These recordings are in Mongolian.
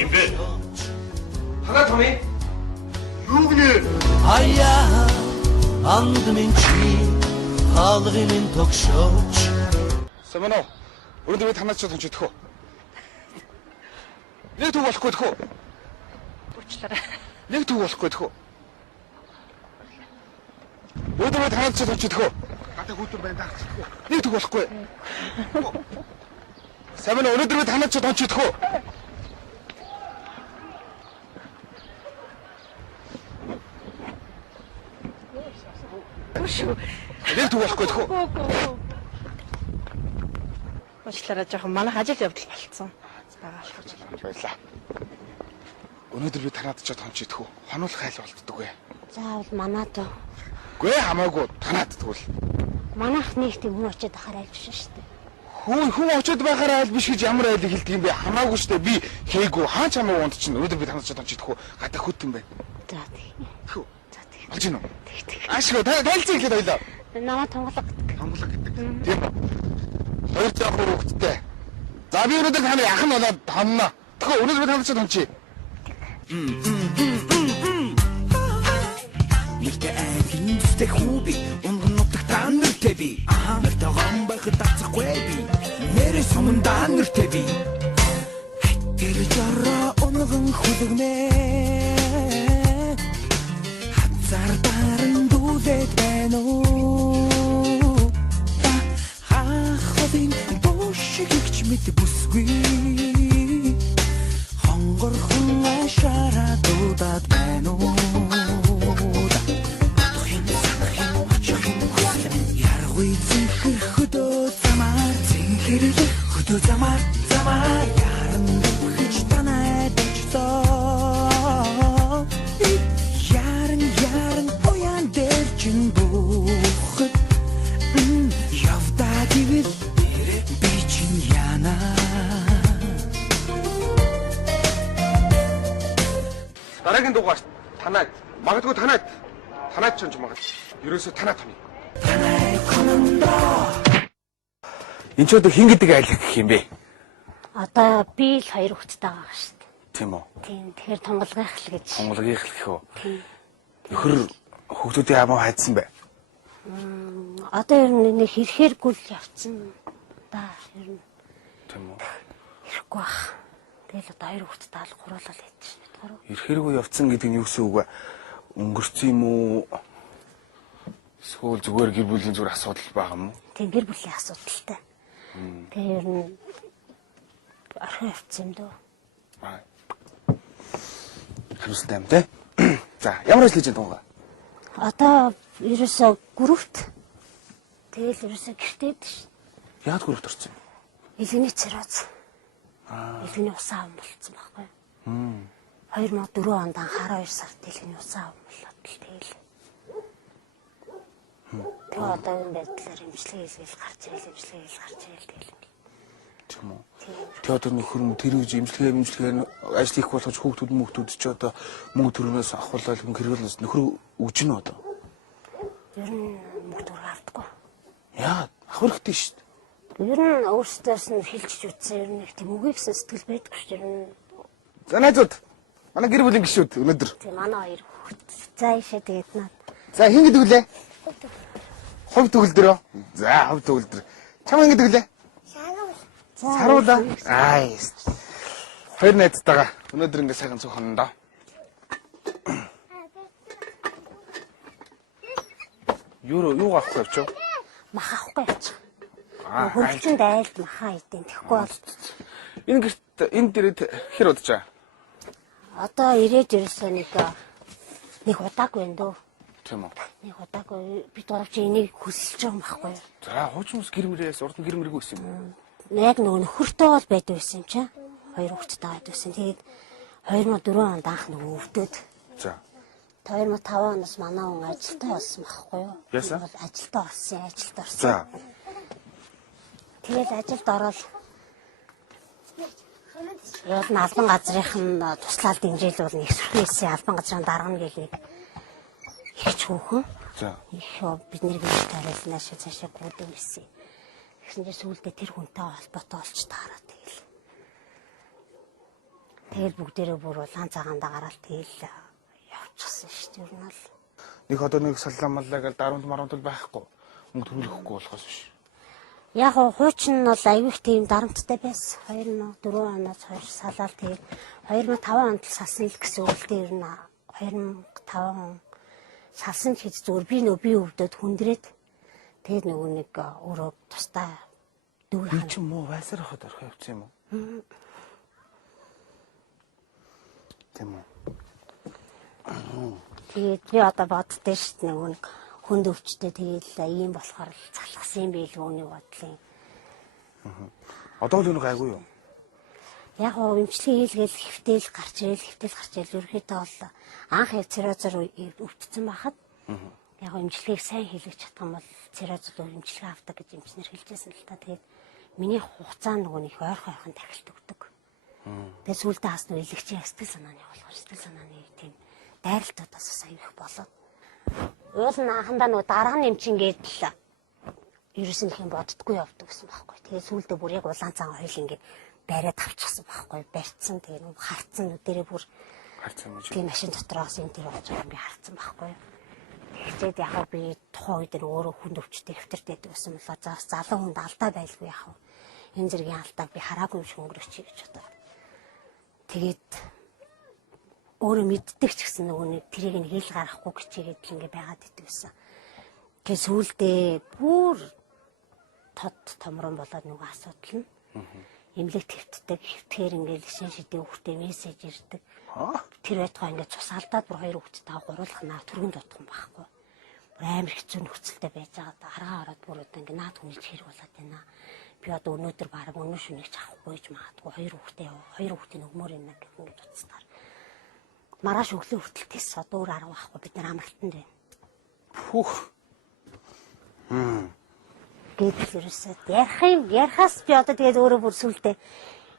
Имбэ. Танаа Томи. Юу гинэ? Аяа анд минь чи хаалгын минь тогшооч. Сэмэнэ. Өнөөдөр би танаач тонч идэх үү? Нэг төг болохгүй идэх үү? Уучлаарай. Нэг төг болохгүй идэх үү? Өнөөдөр би танаач тонч идэх үү? Гадаа хүүтэн байна даа. Нэг төг болохгүй. Сэмэнэ өнөөдөр би танаач тонч идэх үү? Нэг төг болохгүй идэх үү? Уучлаарай жоохон манайх ажил явдал болцсон. Баярлаа. Өнөөдөр би танаад ч тонч идэх үү? Хонуулах хайл болтдог вэ? Заавал манад уу. Гүй хамаагүй танаад тэгвэл. Манайх нэг тийм хүн очиод ахаар айлбшин шүү дээ. Хүн очиод байхаар айл биш гэж ямар айлыг хэлдэг юм бэ? Хамаагүй шүү дээ. Би хээгүй хаач хамаагүй унт чинь өнөөдөр би танаад ч тонч идэх үү? Гадаа хөт юм байна. За тийм. Хүү. За тийм. Олж гинөө. Ашгүй тайлцсан ихэд ойлоо. Намаа тонголоо гэдэг. Тонголоо гэдэг. Тийм. Хоёр жоохон хөвгттэй. За би өнөөдөр таны ах нь болоод тонно. Тэгэхээр өнөөдөр би танаад ч тончий. Нэртэй айлын дэстэй хүүби унган нутагтаа нэртэй би нэртэй гомбайхад тацахгүй би нэрээ сумандаа нэртэй би тэр жороо унган хүлэгнэ хацар баран дүүлээд байна уу хаахын бошиг ихч мэт бүсгүй хонгорхон ашараа дуудаад байна уу замар яран дөхөж танайд очсон яран уян дээр чин бүхэд явдаа гэвэл би чин яна Дараагийн дугаар танаад магадгүй танаад ч юм магад. Ерөөсөө танаа Томи. Энд ч одоо хин гэдэг айл гэх юм бэ? Одоо би л хоёр хүүхэдтэй байгаа шүү дээ. Тийм үү? Тийм. Тэгэхээр тонголгоох л гэж. Монголын гэх үү? Тийм. Нөхөр хүүхдүүдийн хамаа хайдсан бай. Одоо ер нь нэг хэрхээргүй л явцсан. Да ер нь Тийм үү? ирэхгүй бах. Тэгэл одоо хоёр хүүхэдтэй алга хуруулаад байд шээ. Ирэхэргүй явцсан гэдэг нь юу гэсэн үг вэ? Өнгөрсөн юм уу? Эсвэл зүгээр гэр бүлийн зүгээр асуудал байгаа юм уу? Тийм гэр бүлийн асуудалтай. Тэгээ ер нь архив явцсан юм дөө. Хариуцлаа юм те. За, ямар ажил хийж байгаа юм? Одоо ерөөсөө гүрвт. Тэгэл ерөөсөө гэртээд ш. Яад гүрвт орсон юм? Илгэний цирроз. Илгэний усаа ам болцсон байхгүй. 2004 онд анхаарал 2 сард илгэний усаа ам болоод л тэгэл. Тэгээ одоо энэ байдлаар имжлэг хийгээл гарч ирэл тэгэл. Тийм үү. Тэгээ одоо нөхөр нь тэр үеж имжлэгээр ажил хийх болгож хүүхдүүд ч одоо мөнгө төрнөөс авахлал хэрэглээс нөхөр өгж гинэ одоо. Ер нь мөнгө төр авдаггүй. Яа, авах хэрэгтэй шүү дээ. Ер нь өөрсдөөс нь хэлж үзсэн ер нь их тийм үгүй гэсэн сэтгэл байдаггүй шүү дээ. Ер нь. За найзууд. Манай гэр бүлийн гишүүд өнөөдөр. Тийм манай хоёр хүүхэд. За ишээ тэгээд наад. За хин гэдэг үлээ? Хувь төгөлдрөө. За хувь төгөлдөр. Чам ингэ дэглээ? Саруулаа. Ай. Хоёр найзтайгаа өнөөдөр ингэ сайхан цух хонно. Юу авахгүй явчих вэ? Мах авахгүй явчих. Хөлчөнд айлд махаа идэв тэхгүй бол. Энэ гэрт энэ дээрээ хэр удажаа? Одоо ирээд ирсэн нэг удаагүй байна дөө. Тийм үү. Нэг удаагүй бид гурав чи энийг хүсэлж байгаа юм байхгүй юу? За хуучмас гэр мөрөөс урд нь гэр мөрөг байсан юм уу? Яг нөгөө нөхөртөө бол байдаг байсан юм чи. Хоёр хүүхэдтэй байдаг байсан. Тэгээд 2004 онд анх нөгөө өвдөд. За. 2005 оноос манай хүн ажилтаа болсон байхгүй юу? Яасан? Ажилтаа орсон. За. Тэгээд ажилд ороод яг нь албан газрын туслаад дэмжээлүүл их сүрхээсээ албан газрын дарга нэг их хүүхэн. За. Их бид нэр гэж тариалнаа шээ цаашаа гүйдэг гэсэн. Тэгсэн чинь сүүлдээ тэр хүнтэй холбоотой олж таараад тэгэл. Тэгэл бүгдээрээ бүр улаан цагаандаа гараад тэгэл явчихсан шүү дээ. Ер нь л Нэг одоо нэг саллаа маллаа гэл дарамт марамт бол байхгүй. Мөнгө төгрөхгүй болохоос биш. яг хуучин нь бол аюух тийм дарамттай байсан. 2004 оноос хойш салаад тэгээд 2005 онд л салсан л гэсэн үгтэй ер нь 2005 он салсан ч гэж зүгээр би өвдөд хүндрээд тэгээд нөгөө нэг өөрөө тустай дүүр Би ч муу байсаар хахад орох явцсан юм уу? Тийм үү. тэгээд би одоо боддөө шүү дээ нөгөө нэг хүнд өвчтэй тэгээд ийм болохоор л залхсан юм байл үүний бодлын. Одоо л нэг айгүй юу? Яг гоо эмчилгээ хийлгээл хэвтэл гарч ирэл ерөөхдөө бол анх циррозоор өвдсөн байхад яг гоо эмчилгээг сайн хийлгэж чадах юм бол циррозоор эмчилгээ авдаг гэж эмчнэр хэлжсэн л та. Тэгээд миний хугацаа нөгөө нэг ойрхон тахилт өгдөг. Тэгээд сүүлдээ хас нөгөө илэгчийн сэтгэл санааны болгож сэтгэл санааны тийм дайралтуудаас бас аяг их болоод уул нь анхандаа нөгөө дарга нэмчингээд л ерөөс нь хэм боддггүй явдаг гэсэн байхгүй. Тэгээд сүүлдээ бүр яг улаан цагаан хоёул ингээд бариад авчихсан байхгүй. Барьцсан тэгээд нөгөө харцсан нүдэрээ бүр Харцсан гэж. тийм машин дотроос энэ тэр болж байгаа юм би харцсан байхгүй. Тэгээд яг би тухайн үед өөрөө хүнд өвчтэй хэвтэртэй байсан болоо заас залуу хүнд алдаа байлгүй яг. Энэ зэргийн алдааг би хараагүй юм шиг өнгөрөөч гэж бодоод. Тэгээд өөрөө мэддэг ч гэсэн нөгөө нэг тэрийг нь хэл гарахгүй гэчигээд л ингээ байгаад идэгсэн. Тэгээд сүүлдээ бүр томрон болоод нөгөө асуудал нь эмнэлэг твтдэг. Тэгэхээр ингээл шин шидийн хүүхдээ мессеж ирдэг. Тэр байтугай ингээд цус алдаад бүр хоёр хүүхдтэй гуруулах наа түргэн дутхан байхгүй. Бүр амар хэцүү нөхцөлтэй байж байгаа. Харгаа ороод бүр одоо ингээд наад хүний хэрэг болоод байна. Би одоо өнөөдөр баг өнөө шөнөж авахгүй гэж магадгүй хоёр хүүхдээ нөгмөр юм гэх ингээд утсаар. Маргааш өглөө хүртэлтээс одоо өөр арга байхгүй бид нар амралтанд байна. Хүүх. Гэтэл ерөөсөө ярихаас би одоо тэгээд өөрөө бүр сүлдээ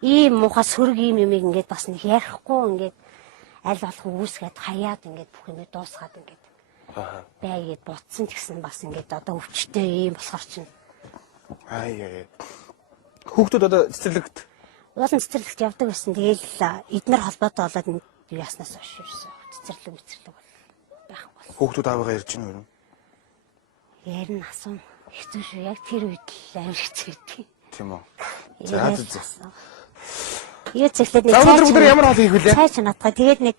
ийм муухай сөрөг ийм юм ингээд бас нэг ярихгүй ингээд аль болох үүсгээд хаяад ингээд бүх юм дуусгаад ингээд байгээд ботсон ч гэсэн бас ингээд одоо өвчтэй ийм болохоор чинь Ай. Хүүхдүүд одоо цэцэрлэгт. уулын цэцэрлэгт явдаг байсан. Тэгээл эднэр холбоотой болоод юу яснаас хойш ерөөсөө цэцэрлэг бол байхгүй. Хүүхдүүд аавыгаа ярьж байна уу? Ярин асуун хэцүү шүү. Яг тэр үед л амар хэцүү гэдэг. Тийм үү. За. Юу зэглээд нэг За өнөөдөр ямар хоол хийх вүлээ? цай чанатгаа. Тэгээд нэг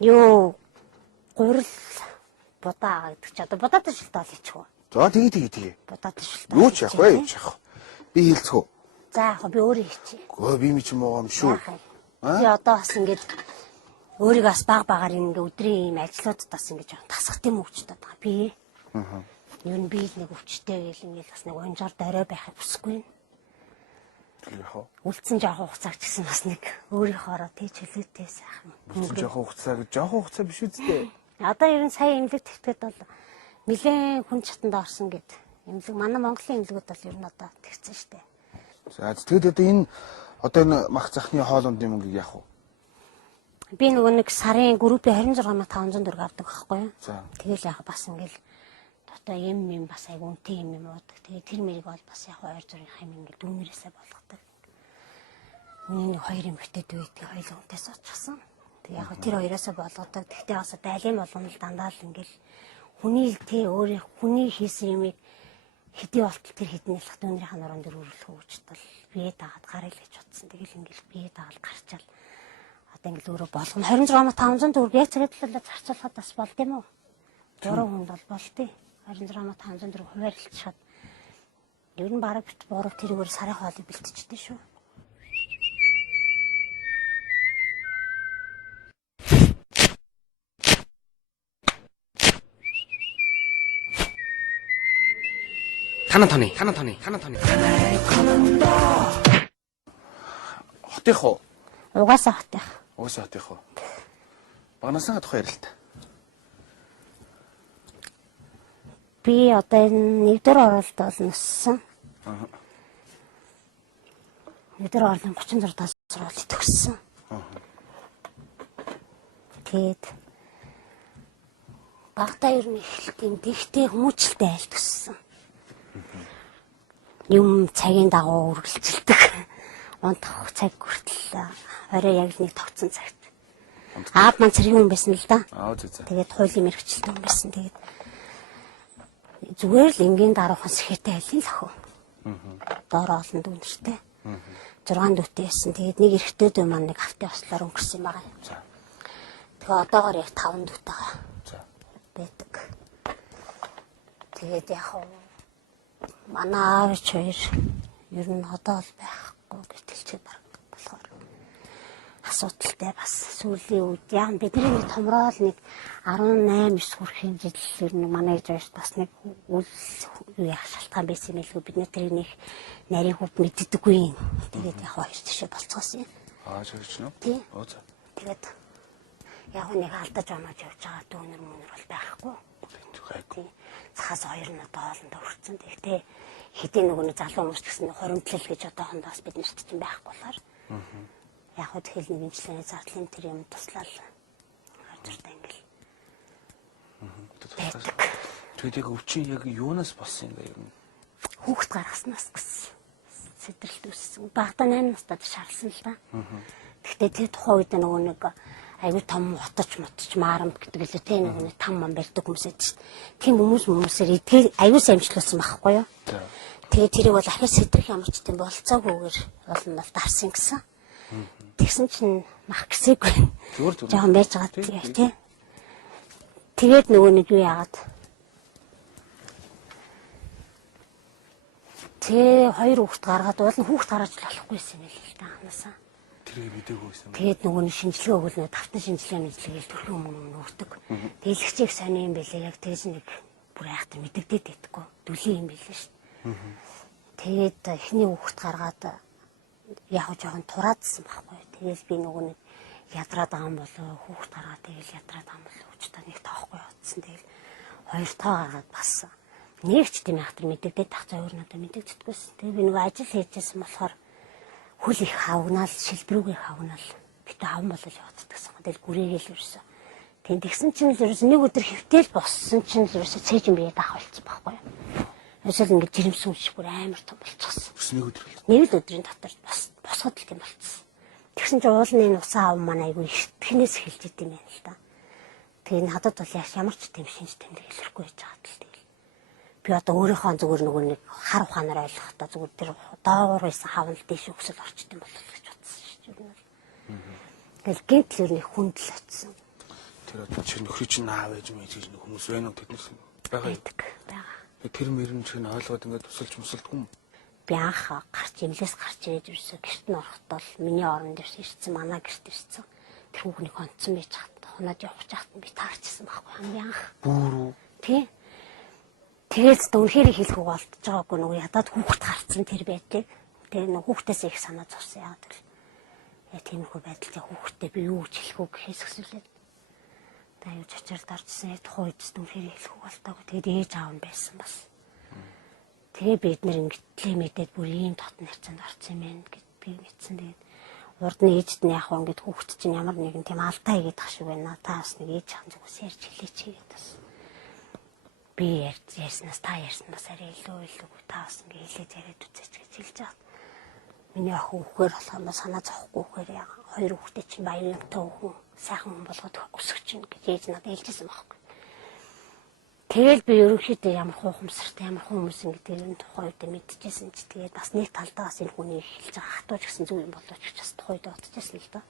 юу гурил будаа гэдэг чи одоо будаатай шилтэй ол хийчих үү? За тэгээ. Будаатай шилтэй. Юу ч яах вэ? Би хэлцгөө. За яг би өөрөө хийчихье. Гөө би чи муу юм шүү. Би одоо бас ингэж өөрийгөө бас багаар ингээ өдрийн ийм ажлуудад бас ингэж тасах тийм өвчтэй байгаа. Би. Юу н би нэг өвчтэй гэл ингээл бас нэг онжоор дорой байхыг хүсэхгүй. Үлдсэн жоохон хугацаа гэсэн бас нэг өөрийнхоороо тийч хөлөөтэй сайхан. Үлдсэн жоохон хугацаа биш үсттэй. Одоо ер нь сая эмнэлэг тэгтгээд бол нэлээд хүн чатанд орсон гэд. Эмнэлэг манай Монголын эмнэлгүүд бол ер нь одоо тэгсэн штэ. За тэгээд одоо энэ мах захны хоолундын мөнгөийг яах вэ? Би нөгөө нэг сарын группийн 26500 төгрөг авдаг байхгүй юу? За. Тэгэл яг бас ингээл дотоо юм бас айгу үнэтэй юм уудаг. Тэгээд тэр мэрийг бол бас яг 200-ын хам ингээл дүүнэрээсээ болгодог. Миний хоёр эмэгтэй дүү идэх хоёул үнэтэй суудчихсан. Тэг яг тэр хоёроосоо болгодог. Тэгтээ бас дайлын болгоно л дандаа л ингээл хүний хийсэн юмыг хэдий болтол тэр хэдний л дүүнэрийн нуруунд дөр өрүүлэх хөвчтөл бие даагаад гарыг л гэж бодсон. Тэгэл ингээл бие даагаад гарчаал. Одоо ингээл өөрөө болгоно 26500 төгрөг яг цагт л зарцуулахад бас болд юм уу? 3 хүнд бол болтыг. 26500 төгрөг хуваарлцахад ер нь бараг бит борог тэрүүгээр сарын хоолыг бэлтжижтэй шүү. Ханан тоны. Хотынх уу? Угаасаа хотынх. Уусаа хотынх уу? Багнасаа тухай ярилт. Би одоо энэ нэгдүгээр оролт бол нуссан. Нэгдүгээр орлын 36 тас сургууль төгссөн. Тэгээд багтаа ер нь эхэлт юм дихтэй хүмүүжлтэй айл төссөн. юм цагийн дагуу үргэлжилдэг. Унтах цаг хүртэл орой яг нэг тогтсон цагт. Аав маань цэргийн хүн байсан л да. За. Тэгээд хуулийн мэргэжилтэн хүн байсан. Тэгээд зүгээр л энгийн даруухан сэхэтэ айлын л охин. Доор олон дүнэртэй. 6 дүүтэй байсан. Тэгээд нэг эрэгтэй дүү маань нэг автын ослоор өнгөрсөн юм байгаа. За. Тэгээ одоогоор яг 5 дүүтэй За. байдаг. Тэгээд яг манай аавч хоёр ер нь одоо л байхгүй гэтэлчээ баг болохоор асуудалтай бас сүүлийн үед яг бидний нэг томрол нэг 18 9 хүрэхин жил ер нь манай ээж бас нэг үл яах шалтгаан байсан юм билгүй бид нар тэрийг нэг нарийн хөв мэддэггүй. Тэгээд яг хоёр тишээ болцоосон юм. Жирч нөө. Тий. За. Тэгээд яг нэг алдаж онож явж байгаа дүүнер мөнөр бол байхгүй. Гайгүй. Цахаас хоёр нь одоо хоолндоо хүрсэн. Тэгтээ хэдийн нөгөө нэг залуу хүмүүс гэсэн хоримтлал гэж одоохондоос бид нарт ч юм байхгүй болохоор. Яг хөө тэгэл нэгэнчлэний зардлын тэр юм туслал хажиртай ингээл. Тэгээд яг өвчин яг юунаас болсон юм бэ ер нь? Хүүхд гаргаснаас гэсэн сэтрэлт үүссэн. Багада 8 настай шаарлсан л да. Тэгтээ тэр тухайн үед нөгөө нэг аюу том утач маарамд гэдэг лээ тэ нэг там ман барьдаг хүмүүс эд чинь. Тийм хүмүүсээр итгэл аюу самжлуулсан байхгүй юу? Тэгээ тэрийг бол ахиад сэтрэх ямар ч тийм болцоогүйгээр олон нь дарсан гэсэн. Тэгсэн чинь мах гэсэйгүй. Зүгээр. Жохон байж байгаа тий. Тэгээд нөгөө нэг юу яагаад тэгээ хоёр хүүхд гаргаад уулын хүүхд гаргаж болохгүйсэн юм л да анасаа. Тэрийг мэдээгүй байсан. Тэгээд нөгөө нэг шинжилгээ өгүүлнэ давтан шинжилгээ мэдлэгээл төрхөн өмнө өгдөг. Дэлгэцийг сони юм бэлээ яг тэгж нэг бүр айхтар мэддэгдээд байдаггүй. Дүлийн юм бэлээ шүү. Тэгээд эхний хүүхд гаргаад яг жоохон тураадсан байхгүй. Тэгээд би нөгөө нэг ядраад байгаа юм болоо хүүхд гаргаад тэгэл ядраад байгаа юм болоо өчтөө нэг тоохгүй явуулсан. Тэгэл хоёр тоо гаргаад бассан. Нэг ч тийм айхтар мэддэгдээд тах цаа өөр надад мэддэгдэдгүйсэн. Тэгээд би нөгөө ажил хийжсэн болохоор хөл их хавгнаал шилбрүүгээ хавгнаал битээ аван болол яваад гэсэн. Тэгэл гүрээгээл ерөөсөө. Тэгсэн чинь л ерөөсөө нэг өдөр хөвтөл боссон чинь л ерөөсөө цээжин биеэ даах болцсон байхгүй юу. Өсөл ингэ жирэмсэн шиг бүр амар том болчихсон. Нэг өдөр. Нэг л өдрийн дотор босгоод л тийм болчихсон. Тэгсэн чинь уулын усан аав маань айгүй ихтгэнээс эхэлж идэм юм л да. Тэгээ надад бол ямар ч тийм шинж тэмдэг илэрхгүй байж байгаа л тэгэл. Би одоо өөрийнхөө зүгээр нөгөө нэг хар ухаанаар ойлгохдоо зүгээр тэр доогуур байсан хавнал дэш өгсөл орчт юм болов гэж бодсон шүү дээ. Тэгэл гинт л нэг хүндэл очсон. Тэр одоо чи нөхрий чинь аав ээж мэж гэж хүмүүс байна уу тэднээс байгаа юм. Байгаа. Тэр мөрөн чинь ойлгоод ингээд тусалж мусалдгүй юм. Би анх имлээс гарч ирээд ерөөсө гэрт нь орохдоо миний орон дээрс ирсэн манай гэрт ирсэн. Тэр хүүхнийг онцсон байж хат хунаад явах чахт би таарчсан байхгүй хамгийн анх. Бүрүү. Тий. Тэгэл үнэхээр хэлэхгүй болтож байгаагүй нөгөө ядаад хүүхд гарцсан тэр байдлыг. Тэгээ нөгөө хүүхдээс их санаа зовсон яагаад гэвэл яг тиймэрхүү байдалтай хүүхдтэй би юу гэж хэлэх үү гэхээс өсвөлээ. Тэгээ юу чачаар даржсан тухайн үед үнэхээр хэлэхгүй болтоогүй. Тэгээд ээж аав нь байсан бас. Тэгээ бид нэр ингэтлээ мэдээд бүр ийм дотн хацаанд орсон юм байна гэд би мэдсэн. Тэгээд урд нь ээжд нь яг ингээд хүүхд чинь ямар нэгэн тийм алдаа хийгээд ах шиг байна. Та бас нэг ээж хаан зүгээс ярьж хэлээч гэдэг бас. Би ярьснаас та ярьснаас арай илүү та бас ингээд хэлээд яриад үзээч гэж хэлж байгаа. Миний охин хүүхээр болохоос санаа зовхгүйгээр яг хоёр хүүхдээ чинь баян юмтай хүүхэн сайхан хүн болгоод өсгөж чинь гэж ээж надад хэлжсэн байхгүй. Тэгэл би ерөнхийдөө ямар хуухамсартай ямар хүмүүс ингэдэг энэ тухай үед мэдчихсэн чи тэгээд бас нэг талдаас энэ хүний хэлж байгаа хатууч гэсэн зүг юм болооч гэж бас тухайд бодчихсон л да.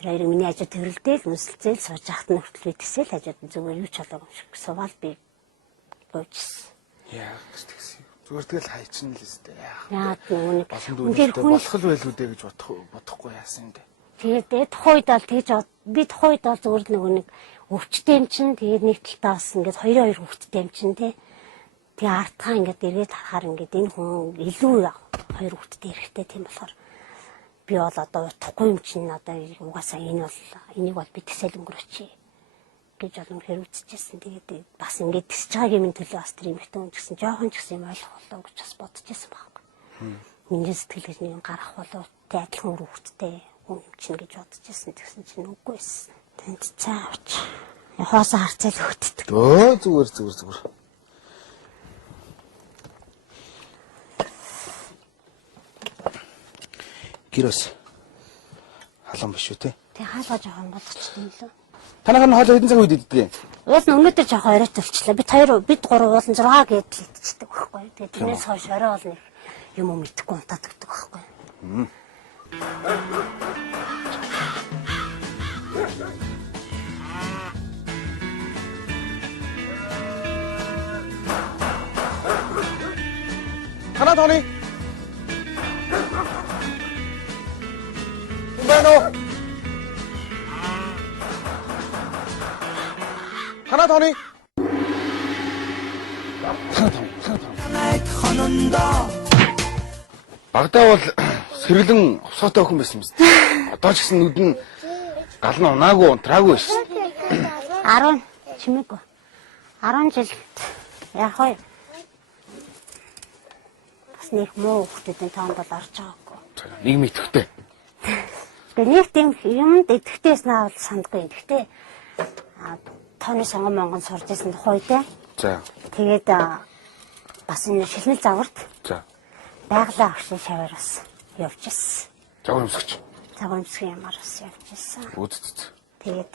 Тэр хоёрыг миний ажид төрөлдөөл үнсэлцээл сууж хахт нь хүртэл би тэсэл ажид зүгээр юу ч болоогүй юм шиг сувал би буужсэн. Яа гэсэн. Зүгээр тэгэл хайчин л өстэй. Яа нүг олон дүүнтэй болох л байлгүй дээ гэж бодохгүй яасан юм бэ. Тэгээд тухайд бол тэгж би тухайд бол зүгээр нөгөө нэг өвчтэй юм чинь тэгээд нэг талтаас ингээд хоёр хүүхэдтэй юм чинь тэгээ артхаа ингээд эргээд харахаар ингээд энэ хүн илүү хоёр хүүхэдтэй эрэхтэй тийм болохоор би бол одоо утахгүй юм чинь одоо угаасаа энийг бол би тэсэл өнгөрөөч гэж олон хэр үзчихсэн. Тэгээд бас ингээд тэсэж байгааг юм төлөө бас тэр эмхтэн хүн гэсэн жоохон ч гэсэн юм ойлгох болоо гэж бас бодчихсан байхгүй. Миний сэтгэл гэж нэг гарах болоо тэ адилхан хүүхэдтэй хүн юм чинь гэж бодчихсан. Тэгсэн чинь үгүй байсан. Тэнд цаавч хоосоо харцал хөтдөг. Өө зүгээр. гэрээс. Халуун биш үү те? Тэг хаалга жоохон болгочтой юм лөө. Танайх нь хоолой хэдэн цаг үед иддэг? Уул нь өнөөдөр жоохон оройт болчихлоо. Бид гурав уулын 6 гээд л идчихдэг байхгүй. Тэгээд тэрнээс хойш орой бол юм мэдхгүй унтаадаг байхгүй. Танаа тооны. Бано. Танаа тооны. Найт хонондоо Багтаа бол сэргэлэн хувцаатай охин байсан юм байна. Одоо ч гэсэн нүд нь гал нь унаагүй унтраагүй шин. 10 чимээгүй. 10 жил яг хой. Бас нэг муу хүмүүсийн тоонд бол орж байгаагүй. Нэг мэдхтэй. Тэгээ нэг тийм юмд идэхтэйс наавал сандгүй. Гэхдээ тооны сонгон монгон сурж исэн тухай те. За. Тэгээд бас энэ шилнэл загварт За. байгалаа агшин шавар бас явж ирсэн. Загвар өмсгч. Загвар өмсгөх юмар бас явж ирсэн. Үзт. Тэгээд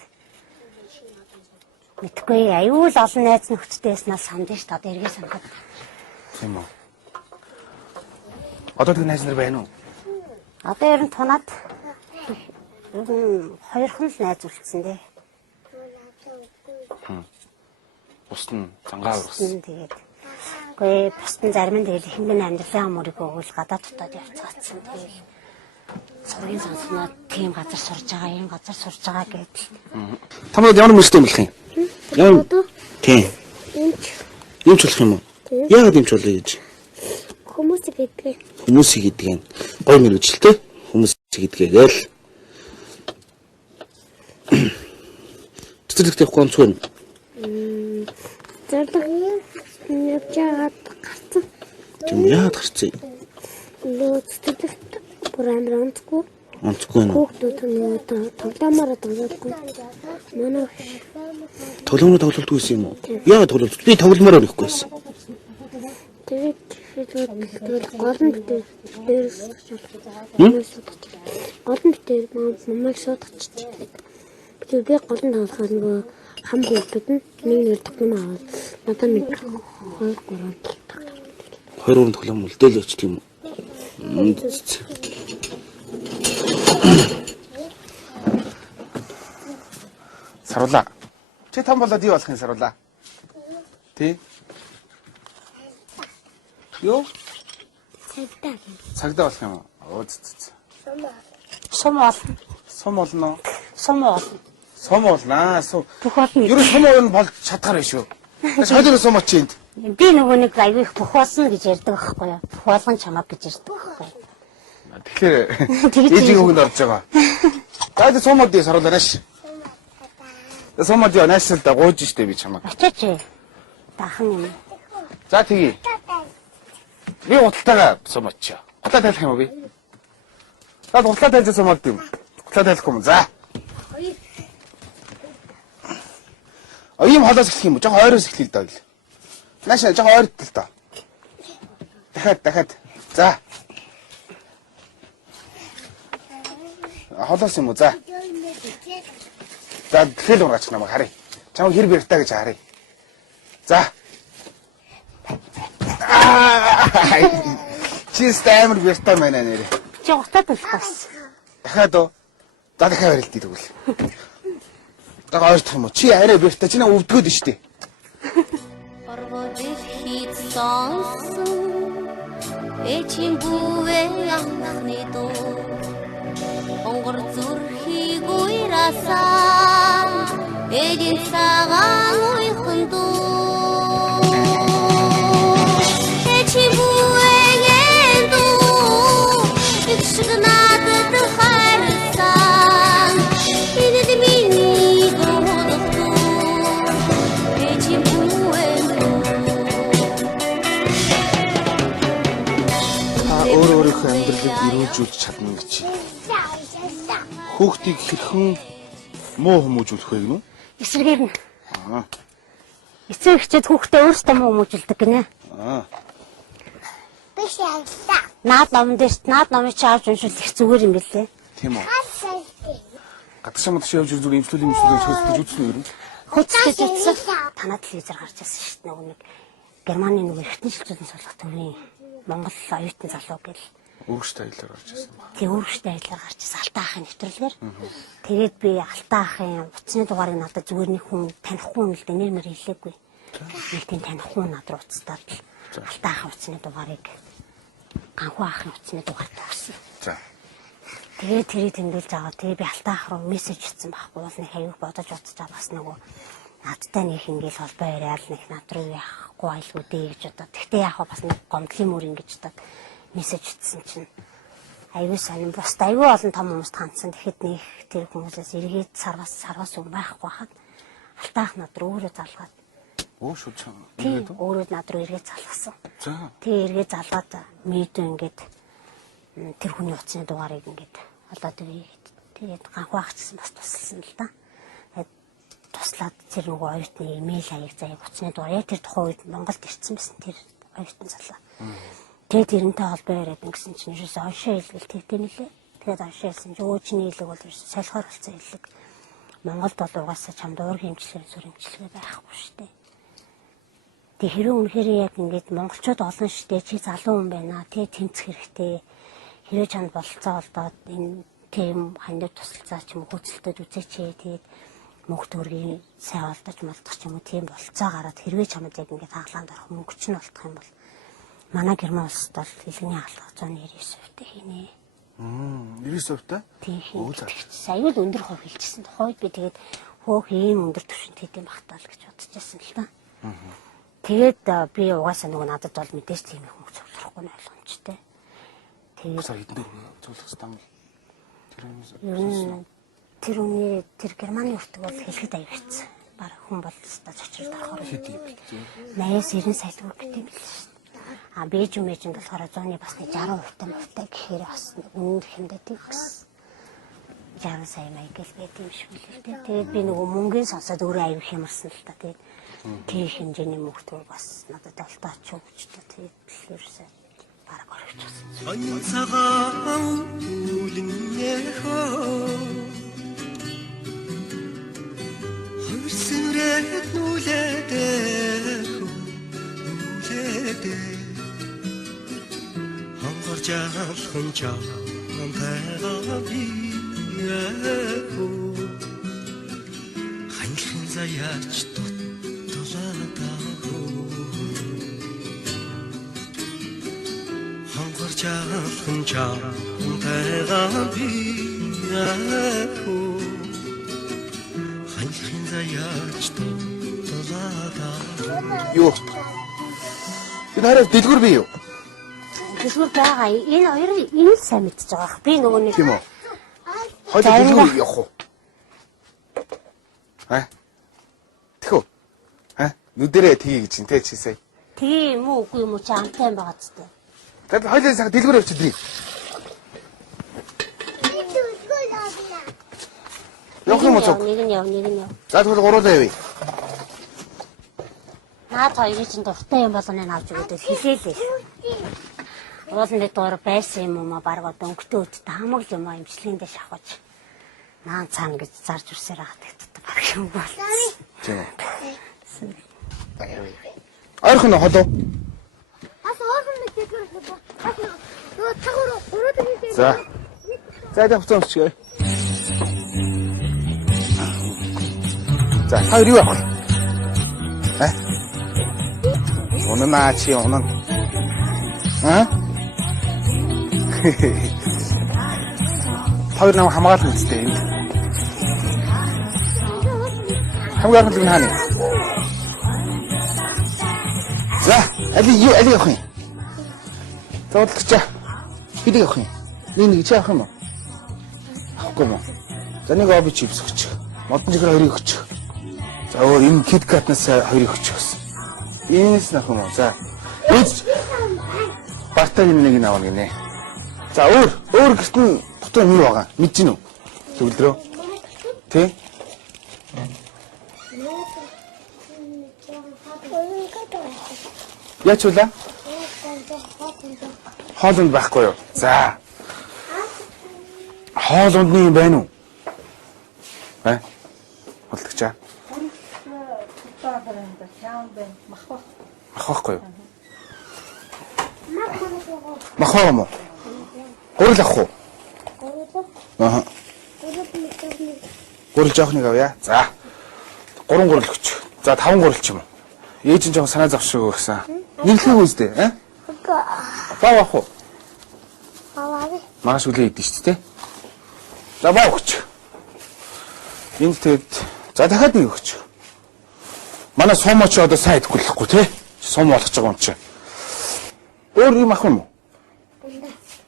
мэдгүй аюул олон найз нөхдөдөөс нас санд ш та эргээ сандаад. Тийм үү. Одоо тэг найз нар байна уу? Одоо ер нь тунаад ер нь хоёрхан л найз үлдсэн дээ. Бус нь зангаа ургасан. Тэгээд үгүй бусд нь зарим нь тэгээд хингэн амьдралын мөрийг өгвөл гадаад дотоод явцгаацсан. Тэгээд сургын сонсгоноо тийм газар сурж байгаа, ийм газар сурж байгаа гэдэг. Тамад ямар мөрстэй болох юм? Ямар? Тийм. Юмч болох юм уу? Яагаад юмч болъё гэж? Хүмүүс гэдэг. Хүмүүсийг гэдэг юм. Гой мэрэгчлээ. Хүмүүсийг гэдгээ гээл. Цэцэрлэгтэй гонцгүй. Зэрэг явж байгаад гарсан. Тийм яагаад гарцээ? Лөө цэцэрлэгт бүр амар онцгүй. Онцгүй нэ. Хүүхдүүд нь тоглоомоор тоглохгүй. Манай Тоглоомор тоглолтгүй байсан юм уу? Яагаад тоглолт? Би тоглоомоор ирэхгүй байсан. тэгээд гол нь дээрээс гол нь дээр мамайг шуудчихчих. Би гол нь тоглоход нөгөө хам хүүхдүүд нь нэг нэр тоглоом аваад надад нэг 2 тоглоом үлдээл өчт юм уу? Саруулаа. Чи том болоод юу болох юм Саруулаа? Тий? Юу? Цагдаа болох юм уу? Өөц. Сум бол. Сум болно. Сум бол. Сум болнаа. Бүх болно. Юу сум бол болж чадхаар биш үү? Шалрын сум очиж энд. Би нөгөө нэг аягүй их бүх болно гэж ярьдаг байхгүй юу? Бүх болгон чамаг гэж ярьдаг байхгүй юу? Тэгэхээр ээжийн үгэнд орж байгаа. Гайд сумод Саруулаа нааш. Сумод наашл да гууж штэ би чамаг. Очооч. Дахан юм. За тэгье. Би уталтайгаа сум очиж. Утаа тайлах юм уу би? За утаа тайлж сумод юм. Утаа тайлахгүй юм. За. Ийм холоос эхлэх юм уу? Жог ойроос эхлэе л даа. Наашаа жог ойрт л даа. Дахиад. За. Холоос юм уу? За. За тэгэл ураач намайг харъя. Чамайг хэр бэртаа гэж харъя. За. Чи стаймер бэртаа мэнэ нэрэ. Чи утаад болохоос. Дахиад уу? За дахиад барилдъя тэгвэл. Дагаа ойртох юм уу? Чи арай бэртаа чи нэ өвдгөөд нь штэ. Орвол хийц сонсон эчим бүвэ анхны дуу онгор зүрхийг уйрасаа эдийн цагаан уйхан дуу эчим бүвэгийн дуу икшиг надад харсан эдэд миний дуу эчим өөрийнхөө амьдралыг ирүүлжүүлж чадна гэж. Хүүхдийг хэрхэн муу хүмүүжүүлэх вэ гэнэ үү? Эсрэгээр нь. Эцэг эхчээд хүүхдээ өөрсдөө муу хүмүүжүүлдэг гинэ. Биш яа. Наад номон дээр наад номыг чи авч уншвал их зүгээр юм билээ. Тийм үү? Гадагшаа модш явж зүгээр имслүүлийн хөсдөж үзсэн үү? Хөцөж үзсэн. Танаа телевизээр гарч ирсэн шүү дээ. Нөгөө нэг Германы нөгөө эргэтэн шилжүүлэн солих төвийн Монгол оюутан залуу гэл. Өөрөөсөө аялаар гарч ирсэн ба. Тэг өөрөөсөө аялаар гарч ирсэн Алтан ахын нэвтрүүлгээр. Тэгээд би Алтан ахын утасны дугаарыг надад зүгээр нэг хүн танихгүй юм л дээ. Нэр мэр хэлээгүй. Нэг тийм танихгүй над руу уцтаад л Алтан ахын утасны дугаарыг Ганхуу ахын утасны дугаард өгсөн. За. Тэгээд тэрийг тэмдэглэж аваа. Тэгээд би Алтан ах руу мессеж хийсэн байхгүй бол нэг аяг бодож удаж бас нөгөө надтай нэг ингээл холбоо яриад нэг над руу яахгүй айлгүй дээ гэж бодоод. Тэгтээ яг бас нэг гомдлын мөр ингэж бодоод мессеж хийсэн чинь аягүй сонирн бус аягүй олон том хүмүүст хандсан. Тэгэхэд нэг тэр хүмүүсээс эргээд сарвас юм байхгүй хаад Алтан ах над руу өөрөө залгаад. Оо шүү чам. Тийм өөрөө над руу эргээд залгасан. За. Тэгээ эргээд залгаад медиа ингээд тэр хүний утасны дугаарыг ингээд олоод өгье. Тэгээд ганхуу ах гэсэн бас тусалсан л да. Тэгээд туслаад тэр нөгөө оюутны имэйл хаяг заяа утасны дугаар яг тэр тухайн үед Монголд ирсэн байсан тэр оюутан залуу. Тэгээд тэрнтэй холбоо яриад ингэсэн чинь ерөөсөө оншоо хэлгээл тэгтээ нэлээ. Тэгээд оншоо хэлсэн чинь өөчний хэлэг бол ерөөсөө солихоор болсон хэлэг. Монголд бол угаасаа чамд уургийн хэмжлэгээр зүр хэмжлэгээ байхгүй шүү дээ. Тэг хэрэг үнэхээр яг ингээд монголчууд олон штэ чи залуу хүн байна тий тэмцэх хэрэгтэй. Хэрэг чанд болцоо олдоод энэ тийм хандив тусалцаа ч юм уу хөцөлтөд үзээч тэгээд мөнгө төгрөгийн сайн олдож молдох ч юм уу тийм болцоо гараад хэрвээ чамд яг ингээд хаалгаанд орох мөнгө ч нь олдох юм бол манай Герман улсад бол хэлний хаалга 199% хийнэ. 99%-тай? Тийм хийнэ. Сая л өндөр хувь хэлчихсэн. Тухайд би тэгээд хөөх ийм өндөр түвшинд хийдэм багтаал гэж бодчихсон л та. Тэгээд би угаасаа нөгөө надад бол мэдээж тийм их мөнгө цуглахгүй нь ойлгомжтой. Тэгээд хэдэн цуглах стам тэр үний тэр Германы өртөг бол хэлэхэд аюултай. Бараг хүн бол стаж очирд орохоор хэдий юм бэ? 80-90 сая төгрөг гэдэг юм л шүү дээ. А бежүм болохоор 100-ны бас нэг 60% мөвтэй гэхээр бас үнэн хэмдэт юм гэсэн. 60 сая маяг л байт юм шиг л дээ. Тэгээд би нөгөө мөнгөний сонсоод өөрөө аюул хямарсан л та. Тэгээд тийм хэмжээний мөнгө бас надад олтооч өгч та. Тэгээд ерөөсөө бараг орчихсон. Сонин цагаан үлнэхөө Хөрсөрэт нүлэдэ Хонгорж алхан чам тайгаа бияхөө Ханьлын заяач Хонгорчаалхан чам тайгаа бияхөө Ханьлын заяач тулаадаа Юу? Энэ хараа дэлгүр бий юу? Дэлгүр байгаа. Энэ хоёрыг энэ л сайн мэдчихэж байгаа. Би нөгөө нэг Тийм үү? Хоёул дэлгүр явах уу? Тэхүү. Нүдэрээ тгий гэж энэ чи сая. тийм үү үгүй юм уу чи амтай юм байгаа зү. Тэгэл хоёулаа цаг дэлгүр явчих ди. Явах юм уу? Нэг нь яв. За тэгвэл гуруулаа явъя. Наад хоёрын чинь дуртай юм болгоныг авч өгöd хэлээлээ. Уулын дэд доор байрсан юм уу баг одоо өнгөтэй өдөрт хамаг юм аа имчилгээндээ шахаж. Наан цаана гэж зарж үрсээр байгаа гэдэг баг юм бол. Тийм үү. Ойрхон холоо. Бас орхон нэг дэлгэр байна. Бас нөгөө цагаар өрөөд ирээ. За. За яг хуцаа өсчихөө. За, хоёр юу авах вэ? Унана чи унан. Хоёр нам хамгаалах үстэй юм. Хамгаалах нь хаана? За, али явах юм. Зодлогчаа. Бид явах юм. Нэг чи авах юм уу? Авахгүй юм. За нэг оби чипс өгч. Модон жигээр хоёрыг өгч. За өөр энэ киткатнаас хоёрыг өгч гэсэн. Энэс нах юм уу? За. Бартаг нэг нь авах гинэ. За өөр гэртэн дотор юу байгаа? Мэдэж гинөө. Төгөлдрөө. Тэ? Яачулаа? Хоолунд байхгүй юу? За. Хоолундны юм байна уу? Бай. Болдогчаа. Махахгүй юу? Махаа юм уу? Гурил ах уу? Аа. Гурил жоохныг авъя. За. 3 гурил өгч. За 5 гурил ч юм уу. Ээж нь жоох санаа зовшгүй гэсэн. Нэрлэх үстэй, аа? Баа ах уу? Маш үлээ идэв шүү дээ. За баа өгч. Энд тэгэд за дахиад нэг өгч. Манай сумаач одоо сайн идэггүй тий? Сум болгож байгаа юм чи. Өөр юм ах юм уу?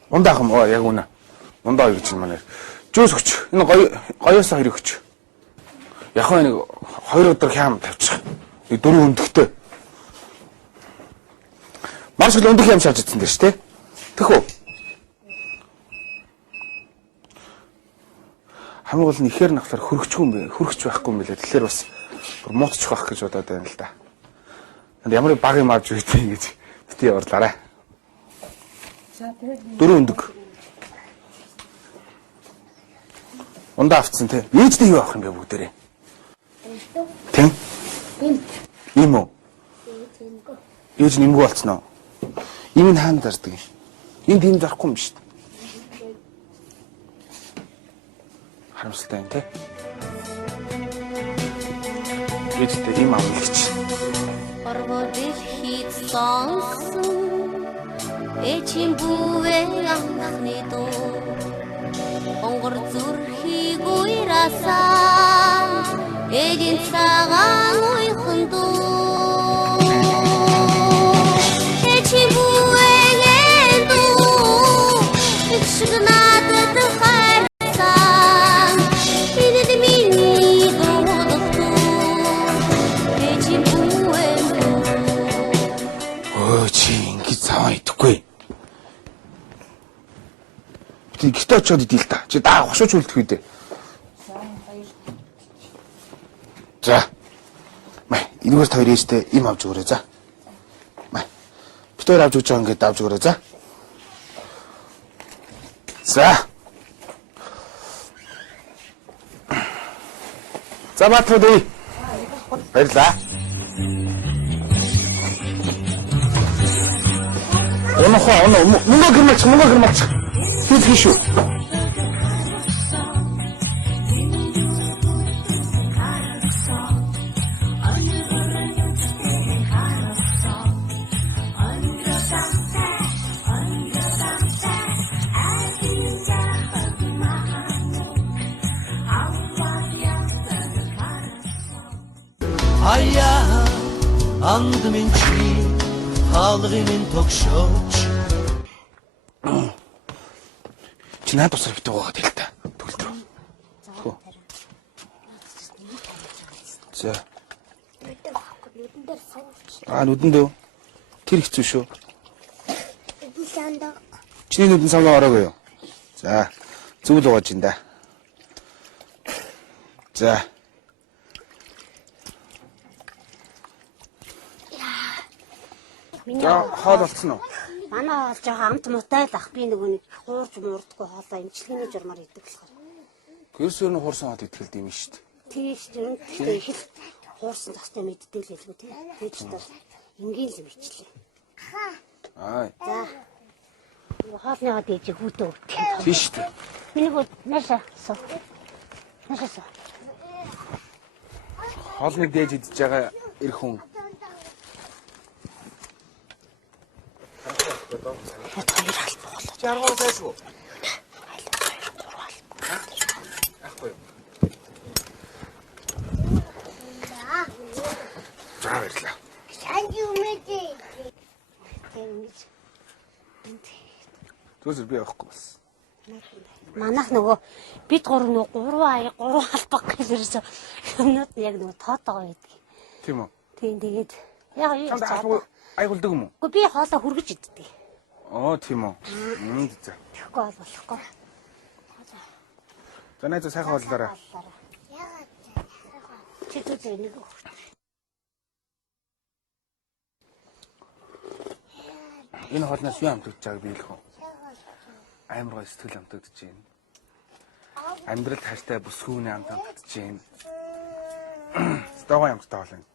Ундаа ах юм уу? Яг үнэ. Ундаа гэж юм манай. Жөөс өгч. Энэ гоёос хоёр өгч. Яг нэг 2 өдөр хям тавьчих. Нэг 4 өндөгтэй. Маш их өндөх юм шалж идсэн дээ шүү дээ. Тэх үү? Хамгийн гол нь ихээр нахлаар хөргөчгүй юм бэ? Хөргөч байхгүй юм билээ. Тэгэхээр бас муутчих байх гэж бодоод байна л да. Энд ямар баг юм авч үйтэй ингэж бити яварлаарай. За тэгээд 4 өндөг. Ундаа авцсан тий. Ээжтэй юу авах юм бэ бүгдээрээ? Тийм. Ийм үү? Ээж нэмгүй болцсноо. Ийм нь хаана зардаг юм? Энд ийм зарахгүй юм биш үү? Харамсалтай юм тий. Ээжтэй ийм авах гэж. Орвоо дэлхийд сонсон эчим бүвээ анхны дуу онгор зүрхийг уйрасан эдийн цагаан уйхан дуу эчим бүвээ дуу ичиг надад хайрсан идэд миний дуу эчим бүвээ Өө чи ингэж цаваа идэхгүй. Тэг гэртээ очиод идэл та. Чи даа хошууч үлдэх үү дээ. За. Май, энэгээр хоёр ээжтэй им авч өгөөрэй за. Май. Бид хоёр авч өгч байгаа ингээд авч өгөөрэй за. За. За баатууд. Баярлаа. Мөнгө гэрмэлч. Хийх шүү. Ая анд минь чи хаалгын тогшооч Чи наад тусаар битүү байгаа тэл та. Төгөлдрөө. Хөө. За. Нүдэн дөө. Тэр хэцүү шүү. Чиний нүдэн самлаа ороогүй юу? За. Зүйл угааж ин да. За. За, хоол болцсон уу? Манай хоол жоохон амт муутай л ах. Би нөгөө нэг хуурж муурдаггүй хоолоо имчилгээний журмаар идэг болохоор. Гэрсээр нь хуурсан хот итгэл юм шүү дээ. Тийш тэр ихэл хуурсан тастай мэддэг л хэлгүй тий. Тэгж та энгийн л имчлээ. Аа. За. Хоолныхоо дээж хүүтэ өгдөг. Тийш дээ. Миний хөө наашаа суу. Хоолныг дээж идэж байгаа эр хүн. Жаргал сайшгүй. Ахгүй. За баярлаа. Түзэр би явахгүй бас. Манайх нөгөө бид гурав нөгөө 3 албаг гэсэн юмнууд яг нөгөө тоотоо байдаг. Тийм үү? Тийм тэгээд яг юу айгуулдаг юм уу? Гэхдээ би хоолоо хүргэж иддэг. Оо тийм үү. За. Тэгэхгүй бол болохгүй. За найз сайхан боллоорой. Чи түзээ нэг өгч. Энэ хоолноос юу амтгаж байгааг биелэх үү? Амар гой сэтгэл амтгаж байна. Амьдрал хайртай бүсгүүний амт амтгаж байна. Стогоо амттай болно.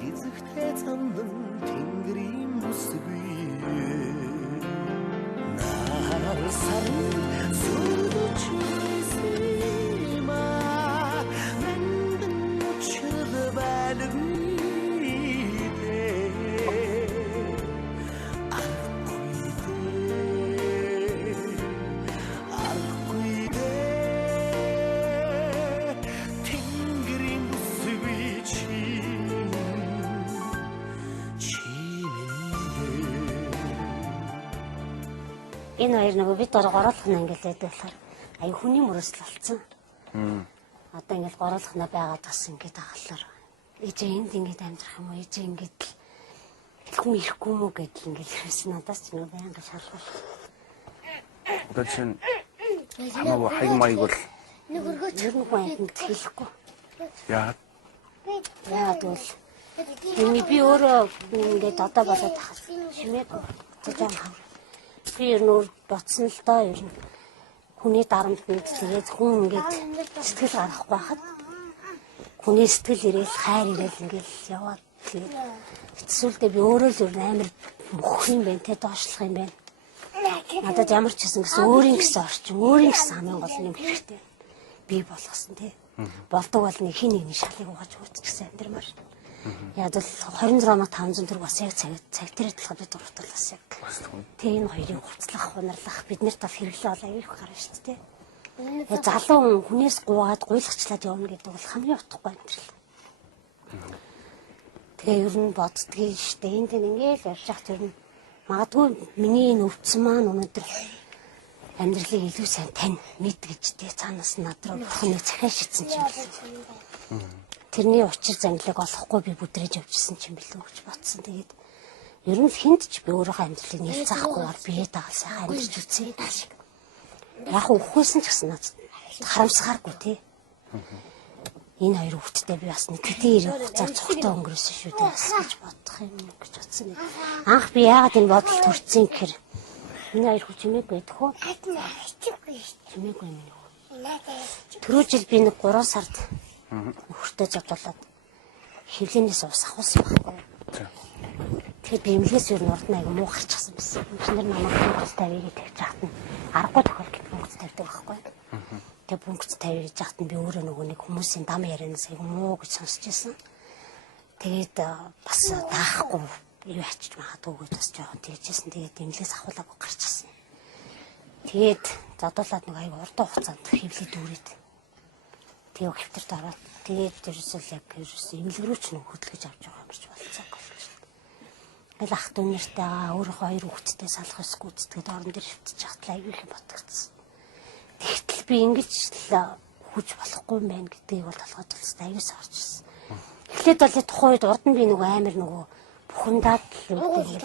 гизэгтэй замдан тэнгэрийн бүсгүй нар сарын сүрчээсэма мэндэн чөв Энэ хоёр нөгөө бид гороолох нь ингээл байдаг болохоор аюу хүний мөрөсл болцсон. Одоо ингээл гороолох нь байгаад бас ингээд агалаар ээжээ энд ингээд амьдрах юм уу? Ээжээ ингээд хүн ирэхгүй мүү гэдэл ингээл хэлсэн надаас ч нөгөө байнга шалгал. Одоо чинь хамаагүй хаяг маяг бол Нэг хүн амтнд хэлэхгүй. яа. Яагаад бол би өөрөө ингээд одоо болоод тахад шимээд тажаан хав. Би нөр боцсон л доо ер нь хүний дарамт нэг тэгээд хүн ингээд сэтгэл гарахгүй байхад хүний сэтгэл ирээл хайр ирээл ингээд яваад тэгээд эцсүүлдээ би өөрөө л ер нь амар мөх юм байна те доошлох юм байна. Надад ямар ч гэсэн өөрийн гэсэн орчин өөрийн гэсэн хамгийн гол юм хэрэгтэй. Би болгосон те. Болдог бол нэг хин нэгний шалыг угааж үүсчихсэн амьдрмаар. Яг л 26,500 төгрөг бас яг цаг тэрэг талхад бид дуртал бас яг. Тэгээ энэ хоёрын хувцлах хунарлах биднэрт бол хэрэглээ бол аюул гарна шүү дээ. Тэгээ залуу хүнээс гуугаад гуйлагчлаад явна гэдэг бол хамгийн утгагүй амьдрал. Тэгээ ер нь боддгийг шүү дээ. Энд ингээл явж хахт ер нь магадгүй миний энэ өвцөн маань өнөөдөр амьдралыг илүү сайн тань мэд гэж дээ цаанаас над руу бүхний захиа шидсэн юм байна. Тэрний учир зангилыг олохгүй би бүдрэж явжсэн юм билүү гэж бодсон. Тэгээд ер нь хинт ч би өөрийнхөө амьдралыг нэг заахгүйгээр бие даал сайхан амьдарч үзье гэж. Яг өхөөсөн ч гэсэн надад харамсахааргүй тий. Энэ хоёр хүүхдтэй би бас нэг тэдний хугацаа цогтой өнгөрөөсөн шүү дээ гэж бодох юм гэж бодсон. Анх би яагаад энэ бодол төрсөн гэхээр энэ хоёр хүүхд чимээгүй байдаг хөө. Чимээгүй юм уу? Түрүү жил би нэг 3 сард нөхөртэй зовлоод хөвлөнөөс ус авахсан байхгүй. Тэгээд би эмнэлгээс юу нурд нэг муу гарчихсан байсан. Инженер намайг бүнгц тавьяыг тавьж хахад нь аргагүй тохиол гэд бүнгц тавьдаг байхгүй. Тэгээд бүнгц тавьж хахад нь би өөрөө нөгөө нэг хүмүүсийн дам ярианаас аяг муу гэж сонсч байсан. Тэгээд бас даахгүй юу ачиж магадгүй гэж бас жоохон тэгжсэн. Тэгээд эмнэлгээс авахлаагүй гарчихсан. Тэгээд задуулаад нэг аяг урт хугацаанд хөвлөд дүүрээд тэгээ хөвтөрт ороод тэгээд ерөөсөө яг эмнэлэг рүү ч нэг хөдөлгөж авч байгаа юм шиг болцсон гэж байна. Тэгэл ах дүү нартайгаа өөрөө хоёр хүүхэдтэй салах ус гүйцэтгээд орон дээр хөвтөж хахтлаа аюул юм ботгоцсон. Тэгтэл би ингэж л хүч болохгүй юм байна гэдгийг бол толгойд толстой аюус орж ирсэн. Эхлээд бол тухайн үед урд нь би нөгөө амар нөгөө бухимдаад л үүдээ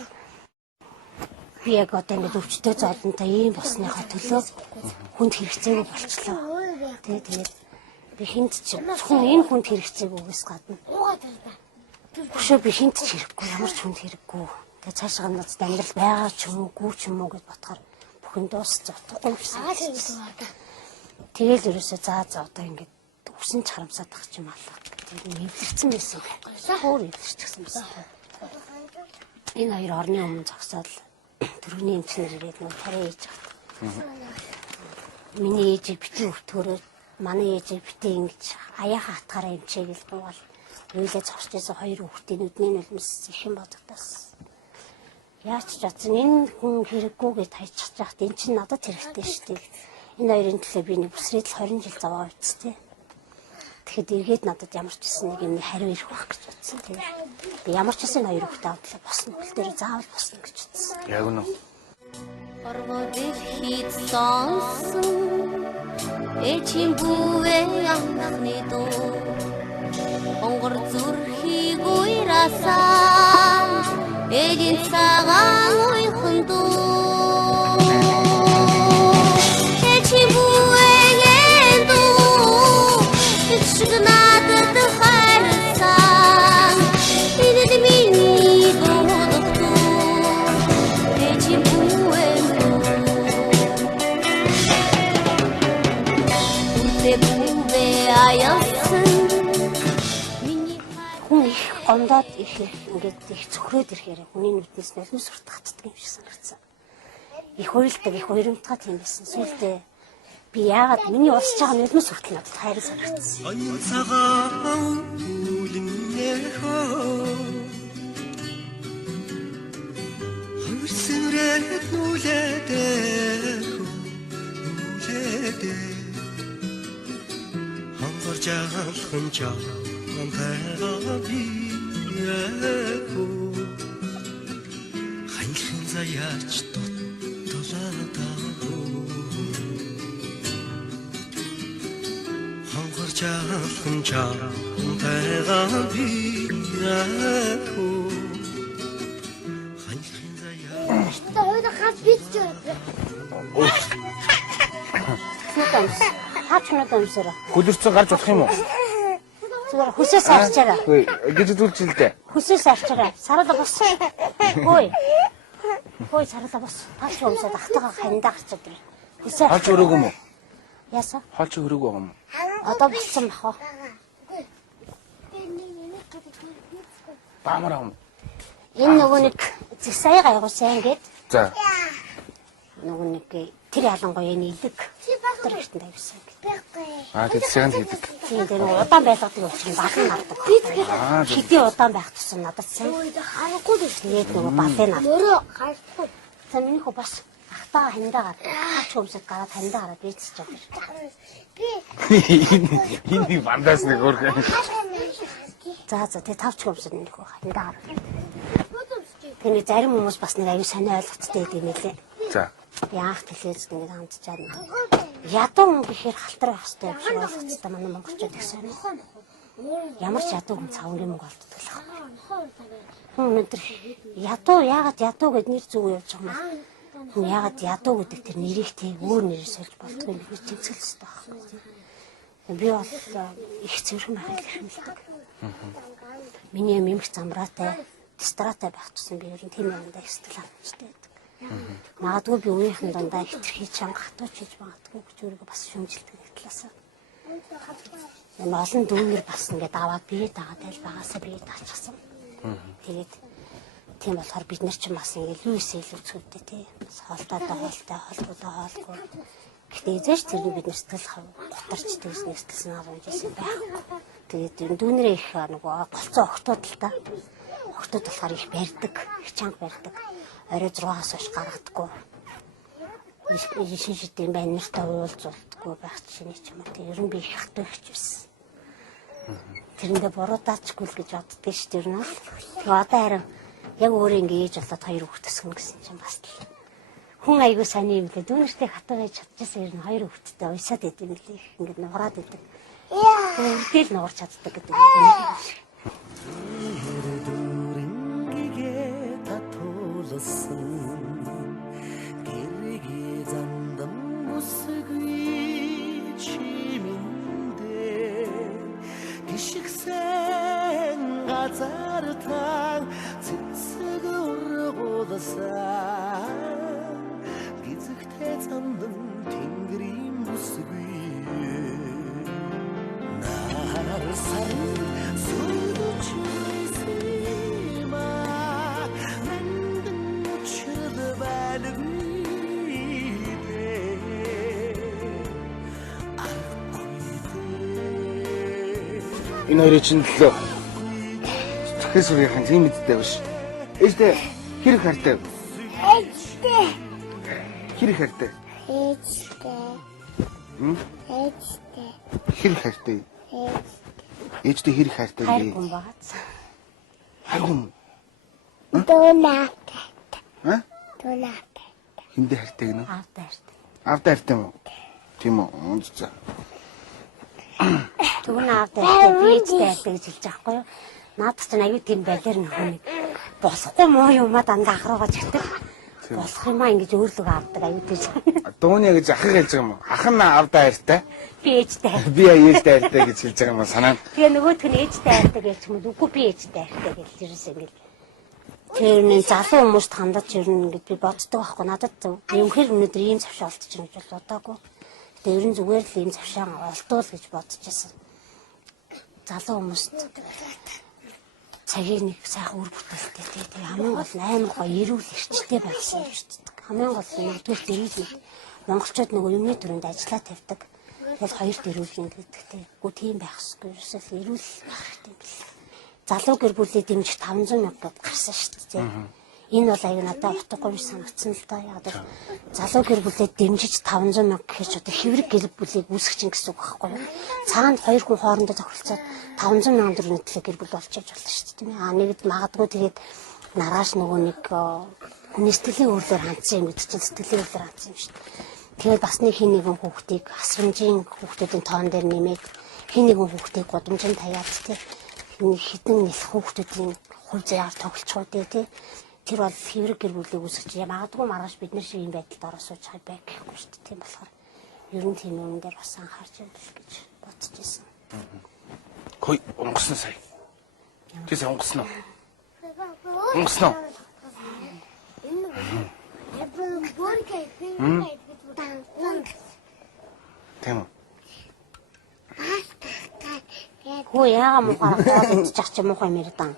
би яг одоо ингэ өвчтөй зоолонтой ийм болсныхоо төлөө хүнд хэрэгцээгүй болчлоо. Тэгээд би хинт ч зөвхөн энэ хүнд хэрэгцээгүйгээс гадна өшөө би хинт ч хэрэггүй ямар ч хүнд хэрэггүй. Тэгээ цаашаа надад амьдрал байгаа ч юм уу ч юм уу гэж бодохоор бүхэн дуусч утгагүй гэсэн. Тэгэл ерөөсөө за одоо ингэ өсөн ч харамсаад ах юм алга. Тэгээд эвлэрсэн байсан. Өөр эвлэрчихсэн байсан. Энэ хоёр орны өмнө зогсоод төрөний эмчнэр ирээд нэг тариа хийж байгаа. Миний ээж битгий өвтгөрөө манай ээж битгий ингэж аяаха хатгаараа эмчээ гэж буугаал. Үйлээ зогсож байсан хоёр хүүхдийн нүдний нулимс их юм бодогдсон. Яаж ч бодсон энэ хүн хэрэггүй гэж хайчих жахт эн чинь надад хэрэгтэй шүү дээ. Энэ хоёрын төлөө би нэг бүсрээд л 20 жил заваа үйцтэй. Тэгэхэд эргээд надад ямар ч гэсэн нэг юм хариу ирэх байх гэж бодсон. Тэгээд би ямар ч гэсэн хоёр хүүхдээ авдлаа босно хөл дээр заавал босно гэж бодсон. Яг үнэ. Орвоо дэлхийд сонсон Эчийн бүвээ анхны дуу онгор зүрхийг уйраасан эдийн цагаан уйхан дуу эчийн бүвээгийн дуу шиг надад хайрсан эдийн миний дуу эчийн бүвээн Хүн их гомдоод их ингээд их цөхрөөд ирэхээр хүний нүднээс нулимс урт гацдаг юм шиг санагдсан. Их уйлдаг, их уйрамтгай тийм байсан. Сүүлдээ би яагаад миний урсж байгаа нулимс урт надад хайр санагдсан. Цагаан үлнэхөө хөрсөнрээд нүлэдээ хангар жаалхан чаан тайгаа бияхөө ханьхан заяач доттолаадаа хангар жаалхан чаан тайгаа бияхөө ханьхан заяач Хоёроо хас битж Хаач нүд өмсөрөө. Гүлэрцэн гарч болох юм уу? Зүгээр хүсээс арчаараа. Үгүй, гэж зүйлч л дээ. Хүсээс арчаараа. Сарала бос. Хөөе. Хөөе сарала бос. Хаач өмсөд ахтайгаа хандаа гарчаад байна. Хүсээ. Хаалч өрөөг юм уу? Яасан? Хаалч өрөөг байгаа юм уу? Одоо болцсон бах уу? Баамар юм. Энэ нөгөө нэг зэсай гайгуулсан гээд За. нөгөө нэг тэр ялангуяа нийлэг тэр ихтэй тавьсан. Тэгээд сайн хийдэг. Тийм тэр удаан байлгадаг учраас балан наддаг. Хэдий удаан байх тусам надад сайн. харахгүй дээ. Тэгээд нөгөө балын наддаг. Мөрөө харахгүй. За миний хөө бас ахтаа хандаа гараад хаач өмсөд гараад хандаа гараад бийцэж байгаа. Энийг бандаас нэг өөр. За тэгээ тавч өмсөд нэг хөө хандаа гараад. Тэгээ зарим хүмүүс бас нэг аюу сонио ойлголттой гэдэг юм лээ. За. Яах телевиз ингэж хандчаад нэг. Ядуу гэхээр халтар байх хэрэгтэй биш ойлгоцтой манай монголчууд гэсэн. Ямар ч ядуу хүн цавнгийн мөнгө олддог л байна. Хүн өнөдр ядуу яагаад ядуу гэд нэр зүг явж байгаа юм. Хүн яагаад ядуу гэдэг тэр нэрийг тий өөр нэрээр сольж болдгоо нэг тэмцэл хэрэгтэй байна. Би бол их зөвхөн байхыг хэлдэг. Миний эмх замраатай, дистратай байх тусам би ер нь тийм юмдаа сэтгэл хангамжтай байдаг. Магадгүй би өөрийнхөө дандаа хитрхий чанга хатууч хийж магадгүй гэж өөрийгөө бас шүмжилдэг нэг талаасаа. Энэ олон дүүнэр бас ингээд аваад бие дагаад айл багасаа бие даачсан. Тэгээд тийм болохоор бид нар ч бас ингээд лүүс илүү зүгтэй тий. Хоолтой хоолтой хоолгоодоо хоолгүй. Гэхдээ эзэж тэр нь бид нар сэтгэл готарч дүүснээ сэтгэл санаа хонжсэн байхгүй. Тэгээд энэ дүүнэрээ их нөгөө голцоо огтуд л та. Огтуд болохоор их барьдаг, их чанга барьдаг. Орой 6-аас хойш гаргадаггүй. Шишидийн байн нартай уулзуулдаггүй байх чинь ч юм уу. Ер нь би их хатуу ихч байсан. Тэрэндээ буруудаачгүй л гэж боддгийг шүү дээ ер нь. Тэгээ одоо харин яг өөрөө ингэж болоод хоёр хүүхэд төсгөн гэсэн чинь бас л хүн айгуу сайн юм лээ. Дүүнэртэй хатуу байж чадчихсан ер нь хоёр хүүхэдтэй уйсаад идэв юм лээ. Ингээд нугараад идэв. Үрдэл нугарч чаддаг гэдэг юм. гэрги зандан бүсгүй чимэндээ гიშгсэн газартаа цэцэг ургуулсан гизэгтэй зандан тэнгэрийн бүсгүй нар сарын сүрдэж Энэ хоёрын чинь төлөө цахис үрийнхэн тийм мэдтэй биш. Ээжтэй хэрэг хартай. Ээжтэй. Хэрэг хартай. Ээжтэй. Ээжтэй. Хэрэг хартай. Ээжтэй хэрэг хартай Хайр гээ. хүн багц. Харин. Донаатай. Ха? Донаатай. Хиндэ хартай гэнэ. Аавтай хайртай. Автай хартай юм уу? Тийм үү? За. Түүний аав дайтай би ээж дайтай гэж хэлж байгаа байхгүй юу? Наад чинь аюу тийм байлэр нөхөнийг болохгүй муу юмаа дандаа ахруугаж өгдөг. Болох юмаа ингэж өөрлөгөө авдаг аюу тийж. Дууны гэж ахыг хэлж байгаа юм уу? Ах нь аавдаа хайртай. Би ээжтэй. Би ээжтэй хайртай гэж хэлж байгаа юм уу санаа? Тэгээ нөгөөх нь ээжтэй хайртай гэж юм уу? Үгүй би ээжтэй хайртай гэж ерөөсөө ингэж. Тэр нэг залуу хүмүүст хандаж ирнэ гэж би боддог байхгүй надад юм хэр өнөдөр ийм завшаа олдчих гэж бол удаагүй. Тэгээ ерэн зүгээр л ийм завшаа олдвол гэж бодож байсан. Залуу хүмүүст цагийг нэг сайхан үр бүтээлтэй тэгээ хамгийн гол нь амар гоё эрүүл эрчтэй байсан юм шүү дээ. Хамгийн гол нь нэгдүгээр эрүүл монголчууд нөгөө юмны төрөнд ажиллаа тавьдаг. Тэгэл хоёрт эрүүл гэдэг тэггүй тийм байх ёсгүй ерөөсөө эрүүл байх хэрэгтэй юм бэл. Залуу гэр бүлийн дэмжих 500 мянга гэд гарсан шүү дээ. Энэ бол аяг надад утгагүй санагдсан л да. Яг л залуу гэр бүлээ дэмжиж 500 мянга гэхэрч одоо хэврэг гэр бүлийг үүсгэж гэсэн үг байхгүй юу? Цаанд хоёр хүн хоорондоо тохиролцоод 500 мянган төгрөг нийтлэг гэр бүл болж явж болно шүү дээ. Нэгд магадгүй тэгээд наргааш нөгөө нэг хүний сэтгэлийн өөрлөөр хандсан юм гэдэг чинь сэтгэлийн өөрлөөр хандсан юм шүү дээ. Тэгээд бас нэг хин нэгэн хүүхдийг асрамжийн хүүхдүүдийн тоон дээр нэмээд хин нэгэн хүүхдийг гудамжинд таяад тийм хитэн нэлэх хүүхдүүдийн хувь заяар тоглолцоо дээ. Тэр бол хэврэг гэр бүлийг үүсгэж магадгүй маргааш бид нар шиг юм байдалд оросож байгаа байх гэхгүй шүү дээ. Тийм болохоор ер нь тийм юм дээр бас анхаарч явбал гэж бодож байсан. Хөөе, онгоцно сая. Тэс онгоцно. Онгоцно. Тийм үү? Хөө яага мухаараа идчих чи муухай мэрдэн.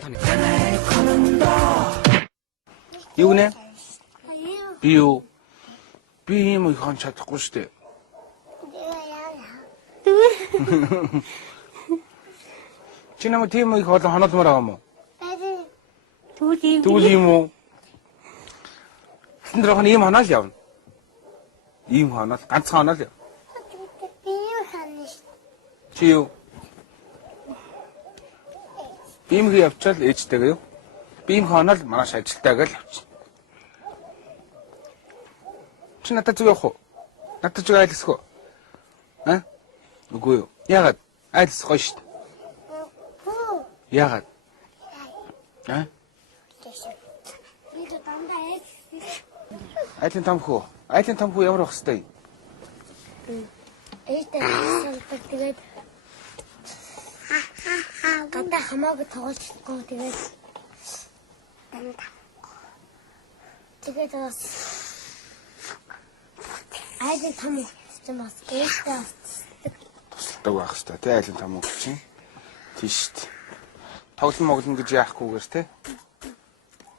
Танаа. Юу нэ? Би юу? Би юм их хон чадахгүй шүү дээ. Чи намайг тийм их олон хоноолмоор байгаа юм уу? Тэгвэл юм уу? Энд дрохны ийм хоноол явна. Ийм хоноол, ганцхан хоноол яв. Чи юу? Бим хий явчаал ээжтэйгээ юу? Бим хоноол маргааш ажилтайгаа л явчих. Чи надад зүг явах уу? Надад зүг айлсах уу? А? Үгүй юу. Яагаад? Айлс гоё шүү дээ. Яагаад? А? Айлын том хүү. Айлын том хүү ямар байх хэвтэй? Ээжтэй салдаг тэгээд гадаа хамаагүй тоглолцохгүй тэгээд бас айлын том юм бас ээжтэй Тусалдаг байх хэвтэй тий айлын том хүү чинь. Тийш шүү дээ. Тоглоом гэж яахгүйгээр тий.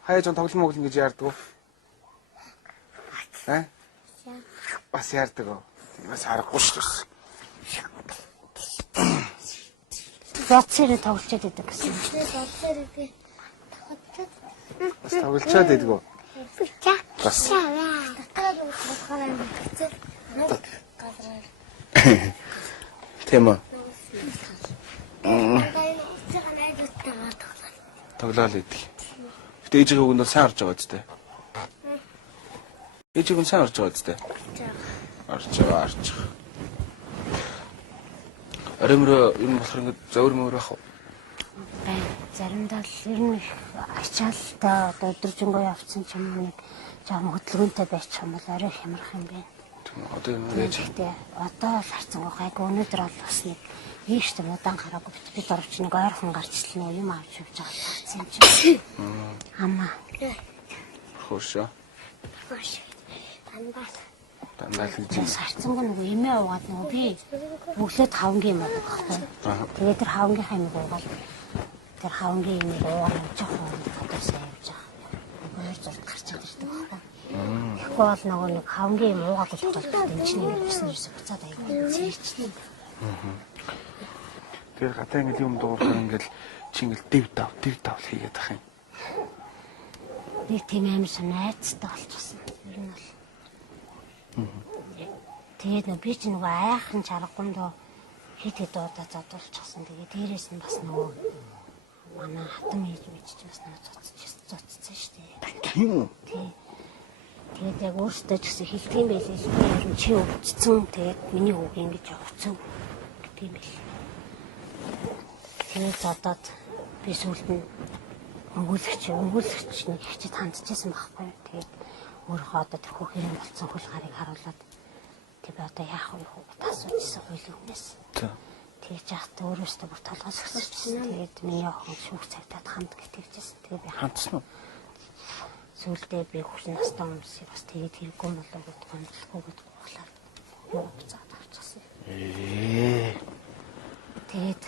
Хаяж тоглоом гэж яардгүй. А? Бас яардаг уу? Бас харахгүй шүү дээ. Зоцсээр тоглолцоод байдаг гэсэн. Бас тоглолцоод байдаг уу? Бас. Тийм үү? Тоглоал идэг. Гэтэ ээжийн үгэнд бол сайн орж байгаа үстэй. Ээжийн үгэнд сайн орж байгаа үстэй. Орж байгаа. Аримроо юм болохоор ингэ зөөр мөр ах. Бай заримдаа л ер нь ачаалтаа одоо өдөржингөө явцсан ч юм уу нэг жоохон хөдөлгөөнтэй байчих юм бол орой хямрах юм байна. Одоо юм ээж. Тэ одоо л харцсан гайг өнөөдөр бол бас нэг ийштэй удаан гараагүй бид орч нэг ойрхон гарч ирсэн нэг юм авч явж байгаа харцсан юм чи. Амаа. Хөөшөө. Дандаа л гэж. Харцсангүй нэг эмээ уугаад нэг би өглөө 5-гийн юм байхгүй. Тэгээд тэр 5-гийн юм уугаад тэр 5-гийн юм уугаад жоохон одоо сайн явж байгаа. Өөр зурд гарч ирдэг байхгүй. Тэгэхгүй бол нөгөө нэг 5-гийн юм уугаад болчихлоо. Энд чинь ингэ биснэ ерөөсө буцаад аягүй цэвэрчтэй. Тэр гадаа ингэ юм дуурах ингээл чи ингээл дэв дав хийгээд ах юм. Нэг тийм амар санаа айцтай болчихсон. Ер нь бол. Тэгээд нөө би ч нөгөө аяахан чаргагүй доо хит удаа зодуулчихсан. Тэгээд дээрээс нь бас нөгөө манай хатан хийж мэдчих бас нөгөө цоцсон шүү дээ. Тийм үү? Тий. Тэгээд яг өөртөө ч гэсэн хэлдэг байлээ л дээ. Ер нь чи өвдсөн. Тэгээд миний үг ингэж явцсан гэдэг юм бэл. Тэгээд зодоод би сүлд нь өгүүлэгч нэг хичээд хандчихсан байхгүй. Тэгээд өөрөө одоо тэр хөх хэрэм болцсон хөл гарыг харуулад би одоо яах вэ хөө асуужсэн хуулийн хүнээс. Тэгээд яахт өөрөөсөө бүр толгоос өсчихсэн. Тэгээд миний охин шүүх цагтаад ханд гэтэвчсэн. Тэгээд би хандсан уу? Сүлдээ би хүчин настай хүмүүсийг бас тэгээд хэрэггүй болоо гэж гомдлохгүй гэж гуглаад юу буцаад авчихсан. Тэгээд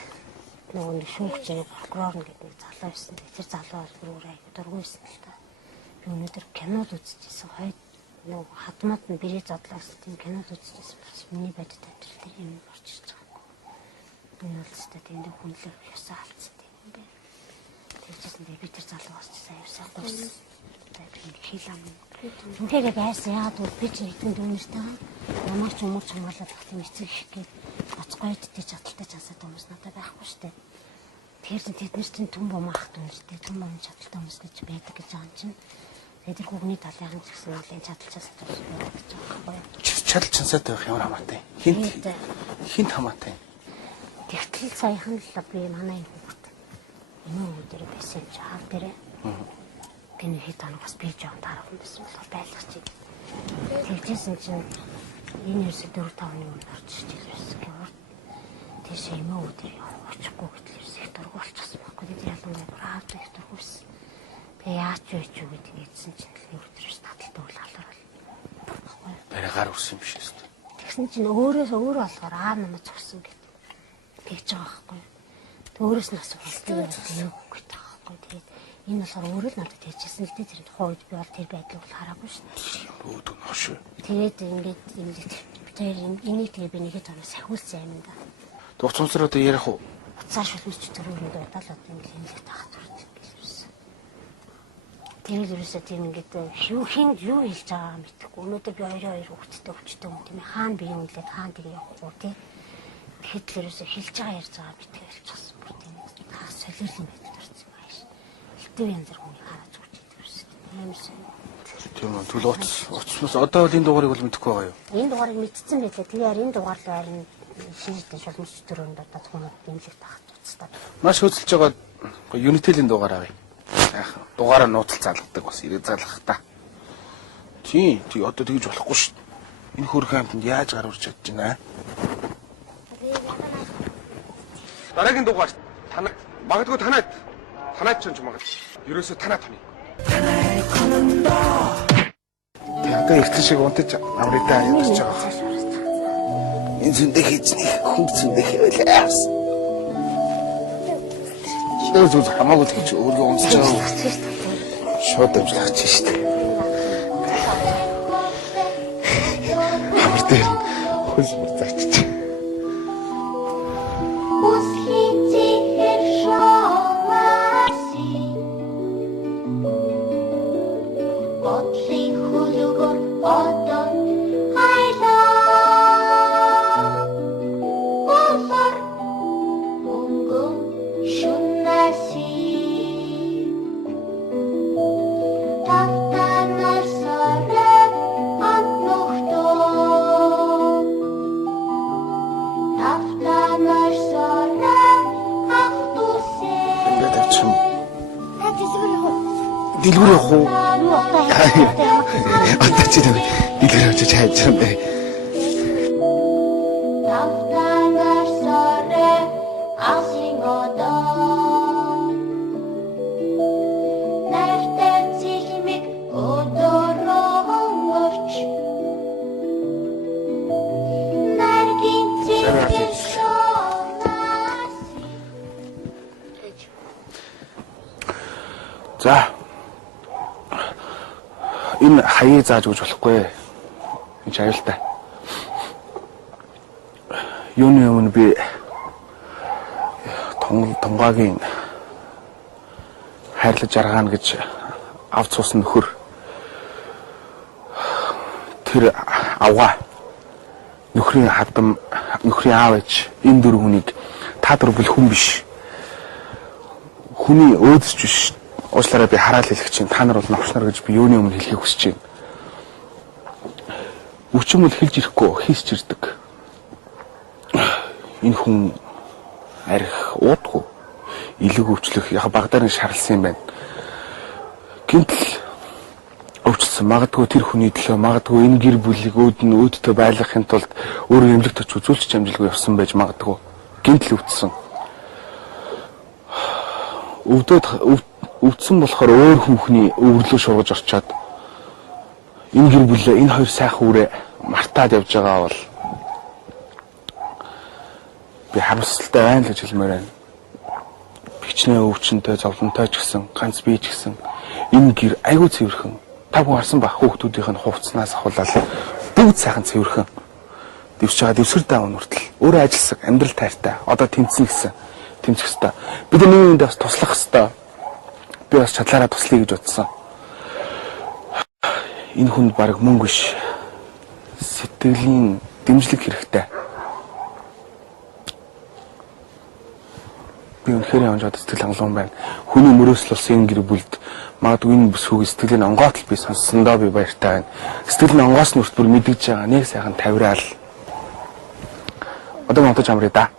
нөгөө шүүгчний прокурор гэдэг нэг залуу байсан. Тэр залуу бол бүр айгүй дургүйсэн л та. Би өнөөдөр кинод үзчихсэн. Хойд нөгөө хадмад нь бэрээ задлаас тийм кинод үзчихсэн. Бас миний бодит амьдрал дээр юм орж ирж байгаа. Энэ бол тест тэнд хүнлэг ясаа алдсан юм бэ. Тэгжсэн би тэр залуугаас ч сайн явсаахгүй. Хийлам. Үнтэйгээ байсан яагаад бол би ч нэгэн дүнэртэй ямар ч өмөр чамгаалаад тийм эцэг их гээд гоцгойдтэй чадaltaй чансаад хүмүүс надад байхгүй штэ. Тэгэхээр тэд нар чинь түн бом ах дүнэртэй түн бом чадaltaй хүмүүс гэж байдаг гэж байгаа юм чинь. Тэгээд тэр хүүхний талын ч гэсэн үлийн чадaltaй гэж байгаа байхгүй. Чадал чансаатай байх ямар хамаатай. Хинт хамаатай. Тэгтэл саяхан л би манай хүүхд энэ өдөр байсан чи хав дээрээ. Гэнэ хэд хоног бас би жоон тарахсан байсан бол байлгачих. Тэгжсэн чинь энэ ерөөсө 4-5 өдрийн өмнө орж ирж байсан. Тийш юм уу өдөр явахгүй гэтэл их дургуулчихсан байхгүй. Тэгээд ялангуяа бүр аавд их дургуулсан. Тэгээ яач вэ ч үгүй тэгээдсэн чинь л өдрөөс таталтай үл халуурал. Барай гар урсан юм биш үү? Тэгсэн чинь өөрөө болохоор аав намайг зогсон гэдэг. Тэгж байгаа байхгүй. Өөрөөс нь асуусан үгүй таахгүй. Тэгээд энэ болохоор өөрөө л надад хэлчихсэн л дээ тэр тухайн үед би бол тэр байдлыг бол хараагүй шүү дээ. Өөдөө нош. Тэгээд ингээд тэр энийг тэгээ би нэгэд оноо сахиулсан юм да. Дугцумсар одоо ярих уу? Уцаа шүлмч төрөнд удаал одоо ингээд хэмлэх тахад үрдэлсэн. Тэр юусаа тийм ингээд юу хэлж байгаа мэдэхгүй. Өнөөдөр би хоёр хүүхэдтэй өчтөө юм тийм ээ. Хаана би юм хэлээд хаана тэгээ явахгүй тийм. Тэгэхэд л юусаа хэлж байгаа ярьж байгаа мэдээ хэлчихсэн бүр тийм. Та солиулсан байдаг төрсөн байж. Хэлтэв янз бүр хүний хараад зүгч идвэрсэн. Ямар сайн. Тийм үү. Тэгвэл уцмас одоо бол энэ дугаарыг бол мэдэхгүй байгаа юу? Энэ дугаарыг мэдсэн байлээ. Тэгээд энэ дугаар л байрны шинжтэй шулмч төрөнд одоо хүмүүс дэмжлэх тахад туцтай. Маш хөдөлж байгаа Unitel-ийн дугаар авъя. Яах вэ? Дугаараа нууцлал залгадаг бас ирээ залгах та. Тийм одоо тэгж болохгүй шүү дээ. Энэ хөрхөн амтанд яаж гар урч чадж байна аа? Дараагийн дугаар танаа магадгүй танаад ч юм магадгүй. Ерөөсөө танаа тоны. Тэг одоо ихтэй шиг унтаж амритаа явж байгаа. Энэ зөндөө хийцнийг хүн зөндөө хийвэлээ. Шөөж хамаагүй тэгж өөрөө унсаж байгаа. Шууд амжлах чинь шүү дээ. Хамар дээр хөл мурцаач. Дэлгүүр явах уу? Одоо чи дэлгүүр явж хайж байгаа юм бэ? За. Энэ хаяа зааж өгч болохгүй. Энд аюултай. Юуны өмнө би тонгаагийн хайрлаж аргаана гэж авч суусан нөхөр тэр авгаа нөхрийн хадам, нөхрийн аав ээж энэ дөрвөн хүнийг та дөрвөл хүн биш. Хүний өөдөж биш. Уучлаарай би хараал хэлэх чинь та нар бол новч нар гэж би юуны өмнө хэлхийг хүсэж байна. Өчмөл хэлж ирэхгүй хийсч ирдэг. Энэ хүн арх уудгүй илэг өвчлөх яг багадаар нь шарлсан юм байна. Гинтл өвчлсөн магадгүй тэр хүний төлөө магадгүй энэ гэр бүлийг өөдтэй байлгахын тулд өөрөө эмнэлэгт очиж үзүүлчих амжилгүй явсан байж магадгүй. Гинтл өвдсөн. Өвдсөн болохоор өөр хүүхний өвөрлөө шургаж орчоод энэ гэр бүлээ энэ хоёр сайхан үрээ мартаад явж байгаа бол би харамсалтай байна л гэж хэлмээр байна. Бичнээ өвчнөд зовлонтой ч гэсэн ганц би ч гэсэн энэ гэр айгүй цэвэрхэн. Та бүхэн харсан байх хүүхдүүдийнх нь хувцснаас ахуулаад бүгд сайхан цэвэрхэн. Дэвсж байгаа дэвсгэр даавн хүртэл өөрөө ажилласаг амьдрал тайртай. Одоо тэмцэн гэсэн. Тэмцэх хэвээр. Бид нэг үндэ бас туслах хэвээр. Би бас чадлаараа туслая гэж бодсон. Энэ хүнд баг мөнгө биш. Сэтгэлийн дэмжлэг хэрэгтэй. Би үнэхээр явж одоо сэтгэл хангалуун байна. Хүний мөрөөсөл энэ гэр бүлд магадгүй энэ бүсгүйг сэтгэлийн онгоотл би сонссондоо би баяртай байна. Сэтгэлийн онгоос нүрт бүр мэдгэж байгаа. Нэг сайхан тавираал. Одоо монтож амраа да.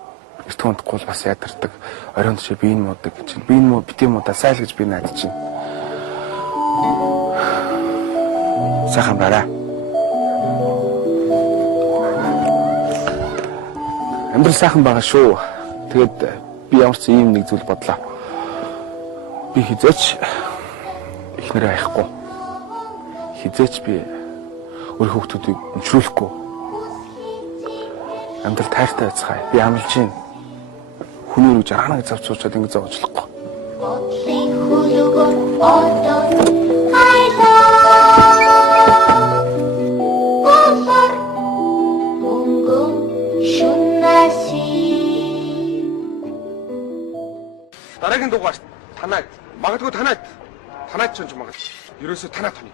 Эрт хүндгүй бас ядардаг. Оройн төшөө би энэ муудаг гэж. Би энэ муу битээ муудаа сайл гэж би найдаж чинь. Сайхан бараа. Амьдрал сайхан байгаа шүү. Тэгээд би ямар ч ийм нэг зүйл бодлоо. Би хизээч ихнэрээ аяхгүй. Хизээч би өөр хүүхдүүдийг өмчрүүлэхгүй. Амьдрал тайртай байцгаая. Би амлаж байна. Хүний рүү жарганаг завч суучаад ингэ зовжлохгүй. Бодлын хөлөгөр одоо хайдаа. Гопор бөнгөн шуннаси. Дараагийн дугаар танаад магадгүй танаад ч магад. Ерөөсөө танаа тоны.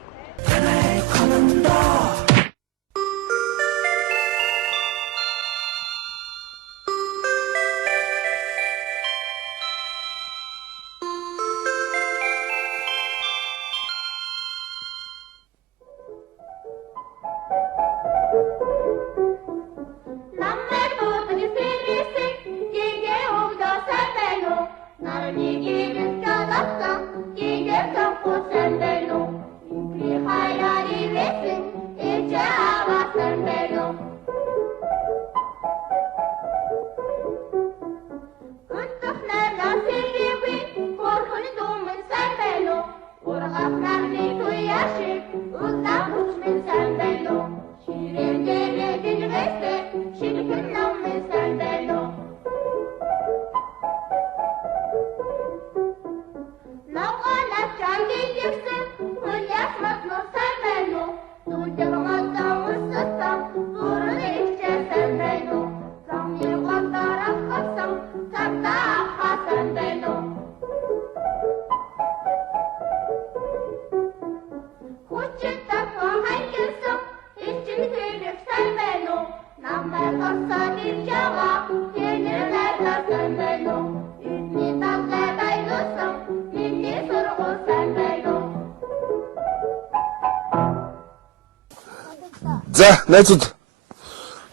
За, найзууд.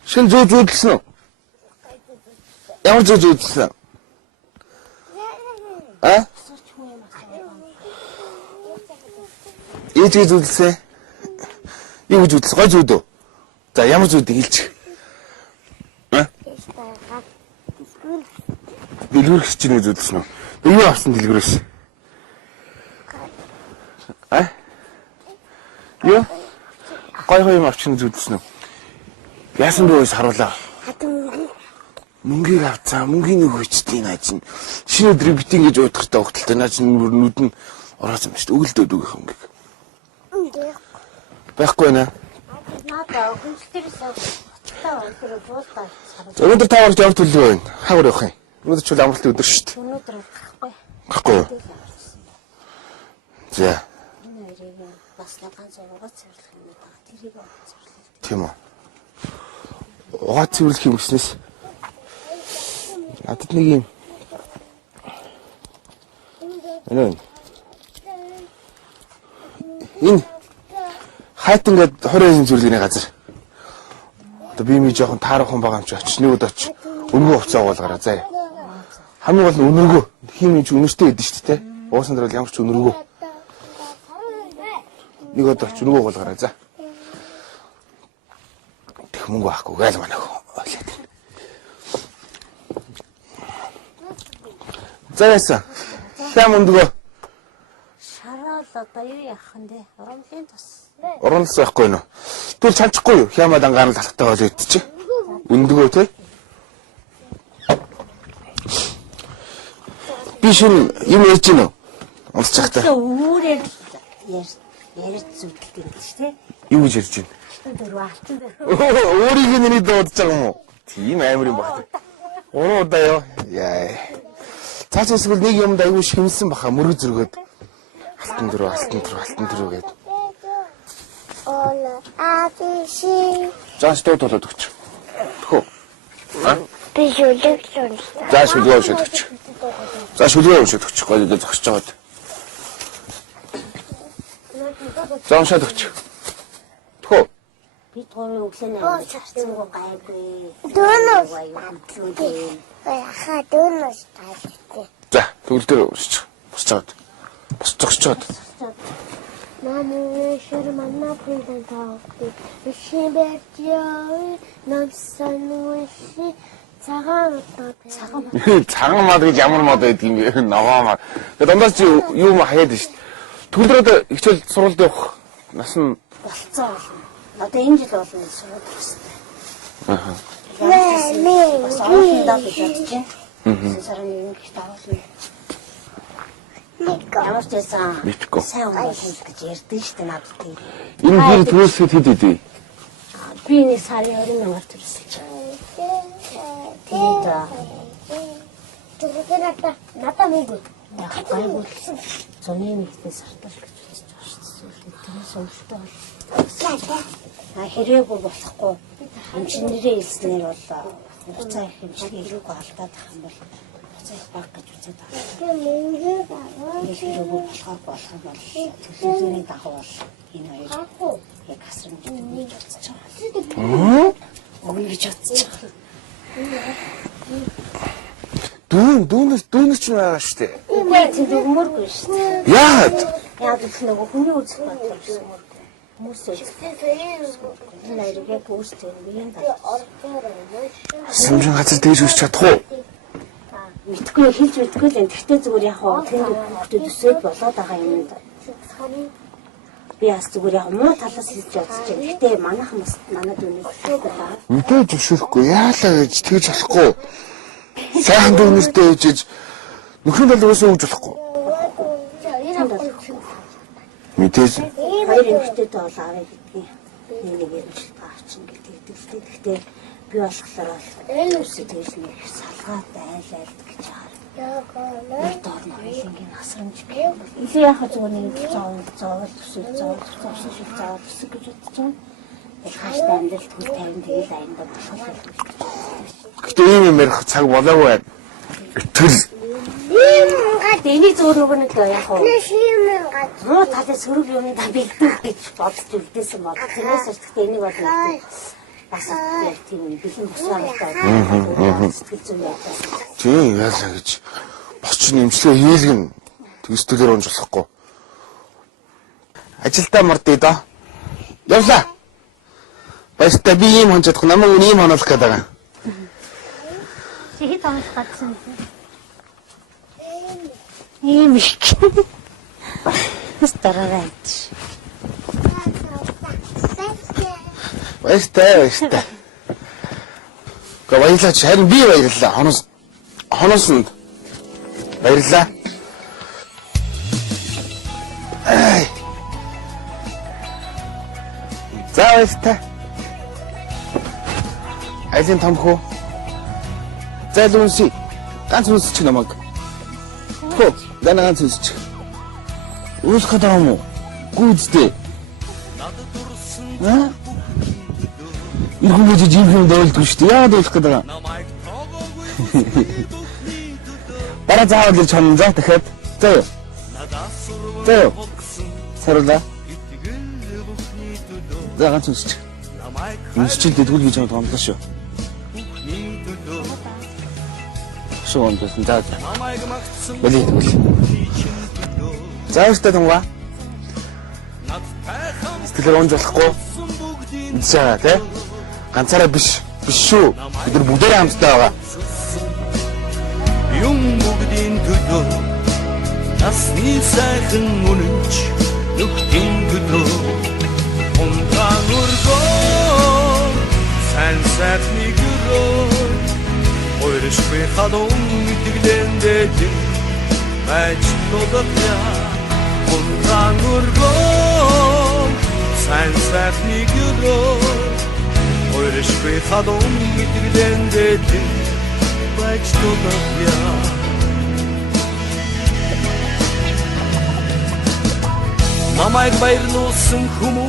Шинэ зүү зүүдэлсэн үү? Ямар зүү зүүдэлсэн? Ээж зүүдэлсэн. Юу зүүдэлсэн? Гой зүүд үү? За, ямар зүүдийг хэлчих. Дэлгүүр хичнээн зүүдэлсэн үү? Би юу авсан дэлгүүрээс? Юу? Гой юм авчихна зүудсэн үү? Яасан бэ өс харуулаа? Мөнгийг авцаа, мөнгийн нэг хүчтэй наа чинь. Шинэ өдрийг бит ингэж уйдахтай хөлтөлтэй наа чинь нүд нь ороосон юм шүү дээ. Өгөлдөөд өгөх юм гээ. Байхгүй наа. Надаа хүнстерээс очтаа өндөр буултаа. Өнөөдөр та орж явж төлөв байна. Хаагур явах юм. Өнөөдөр ч амралтын өдөр шүү дээ. Өнөөдөр гахгүй. Гахгүй. За. Бас ганц уруугаа цэвэрлэх юм байна. Тэрийг цэвэрлэх. Тийм үү. угаа цэвэрлэх юм гэснээс надад нэг юм энэ хайт ингээд 20 зүрлэгийн газар. Одоо би ми жоохон таарах хүн байгаа юм чи очиж нэг удаа очиж өнгөө хувцас оголгороо заа. Хамгийн гол нь өнөргөө хин ч үнэртэй байдэн шүү дээ. Уусан дээр бол ямар ч өнөргөө. Нэг удаа очиж өнгөө оголгороо заа. Тэг мөнгө авахгүй гайл манайх ойлаад байна. Заяасан. Хям өндгөө. Шараал одоо юу яах вэ? Урамлын тус. Урамлс байхгүй нөө. Түр чанчихгүй юу? Хямаад ангаан талхтай бол идчих. Өндгөө тий. Би шин юм ярьж гинөө. Унсчих та. Өөрөөр ярьж зүтгэдэг юм шүү дээ. Юу гэж ярьж гин? Өөрийг нь дуудаж байгаа юм уу? Тийм амар юм багт. Уруу удаа ёо. Яа. Цааш эсвэл нэг юмд аягүй шимсэн баха мөрөг зөргөөд алтан дөрөв гээд. Зааш тоотолоод өгч. Тхөө. Би шүлэглэн. За шүлгээ уушаад өгч. За шүлгээ уушаад өгч. Гоё дэ зогсож байгаад. За уншаад өгч. Тхөө. Би тоо өглөө нэг чарцгүй гайгүй. Дөнөс. Амтлуудээ. Яха дөнөс таатай. За төгөл дээр уншиж. Босч аваад. Босч зогсож аваад. 나는 시를 만나 불던 덕비 시베지어의 남산 시 цагаан Цагаан мад гэж ямар мод байдаг юм бэ? Ногоо мад. Тэгээд дандаа чи юу ма хаяад шүү дээ. Төгөлдрөөд хичээл суралт явах нас нь болцоо болно. Одоо энэ жил болно сурах хэрэгтэй. Аа. Бас оруулаад гэж бодож байна. Сарын нэг их давуулна. Ямар ч байсан сайн хүмүүс гэж ярьдэн шүү дээ надад тийм. Энэ гэр төрөөсөд хэд идэв? Би нэг сарын 20,000-аар төрөсөж байна. 저기다 나다 먹고 Яг гайгүй зуны нэгтээ сартал гэж үзэж байгаа шүү дээ. Тэрээс өвчтэй бол. Хэрээгүй болохгүй. Хэмжинэрээ хэлснээр бол хугацаа их хэмжээ илүүгүй алдаад байх юм бол хугацаа их баг гэж үзээд байгаа. Хэрээгүй болохоор болох юм бол төлөвлөлийн дагуу бол энэ хоёр яг асрамж гэж бодож байгаа. Өвн гэж бодож байгаа. Дүүнээс ч байгаа шүү дээ. Үгүй тийм өгмөргүй шүү дээ. Яагаад? Яг л нөгөө хүний үзэх бодлоо гэсэн үг. Хүмүүсээ нэргээ пүүстэй юм даа. Сүмжин газар дээж үсч чадах уу? Мэдгүй хэлж мэдгүй л энэ. Тэгтээ зүгээр яг хоо тэнд хүмүүсд өсөөд болоод байгаа юм да. Би бас зүгээр яг муу талаас хэлж бодож байна. Тэгтээ манайхан бас манай дүүнээс хэлэхгүй. Мэдээж зөвшөөрөхгүй. Яалаа гэж тэгж болохгүй. Сайхан дүүнэртэй ээжиж нөхрийн тал өсөө өгж болохгүй. Мэдээж. Хоёр эмэгтэйтэй бол аваа гэдгийг нэг юм авчин гэдэг. Тэгтээ би болохоор өсөж тэгж нэг салгаатай айлайлт гэж байгаа. Доор нь хоёулангийн асрамж гэх. Илүү яхаа зүгээр нэг зовол төсөв гэж бодож байна. Яг хааштай амьдрал төл тавин тэгээд аяндаа болох. Гэтэ ийм юм ярих цаг болоогүй байна. Итгэл. Энийг зөвөр нөгөө нэг яг хоо. Муу талын сөрөг юмдаа бэлдэх гэж бодож үлдээсэн бол. Тэрнээс ихтэй энийг бол бас тийм бэлэн босоо сэтгэл зүйн яа. Тийм яалаа гэж босч нэмшлээ хийлгэн төгсдөлөөр унж болохгүй. Ажилдаа мордъё доо. Явлаа. Баяртай би ийм хонж чадах намайг ийм хонолох гээд байгаа. Чи хэд хонож гадсан бэ? Ийм их. Стараарайч. Баяртай. Баярлалаа. Харин би баярлалаа. Хоносонд баярлалаа. Ай. За баяртай. Айлын томхоо. Зайл үнсий. Ганц үнсчих намайг. Хөө, дана ганц үнсчих. Үүсэх гэдэг юм уу? Гүйдтэй. Энэ хүмүүс жим юм дөөлдөг шүү дээ. Яагаад дөөлөх гэдэг юм? Дараа заавал ирж хонно за дахиад. За юу. За юу. Саруулаа. За ганц үсч. Үсчил дэдгүүл гэж бодгомлоо шүү. Шоо онцсон за. Бэлий тэгвэл. За өстэй тунгаа. Сэтгэлээр унж болохгүй. Үнсээ тий. Ганцаараа биш шүү. Бид нар бүгдээрээ хамтдаа байгаа. Юм бүгдийн төлөө насны сайхан үнэнч нүхтийн төлөө унтан өргөө сан сайхны гөрөө ойршгүй хадон мэдгэлэндээ байж тодотя унтан өргөө сан сайхны гөрөө ойршгүй хадон мэдгэлэндээ байж тодотя намайг баярлуулсан хүмүүс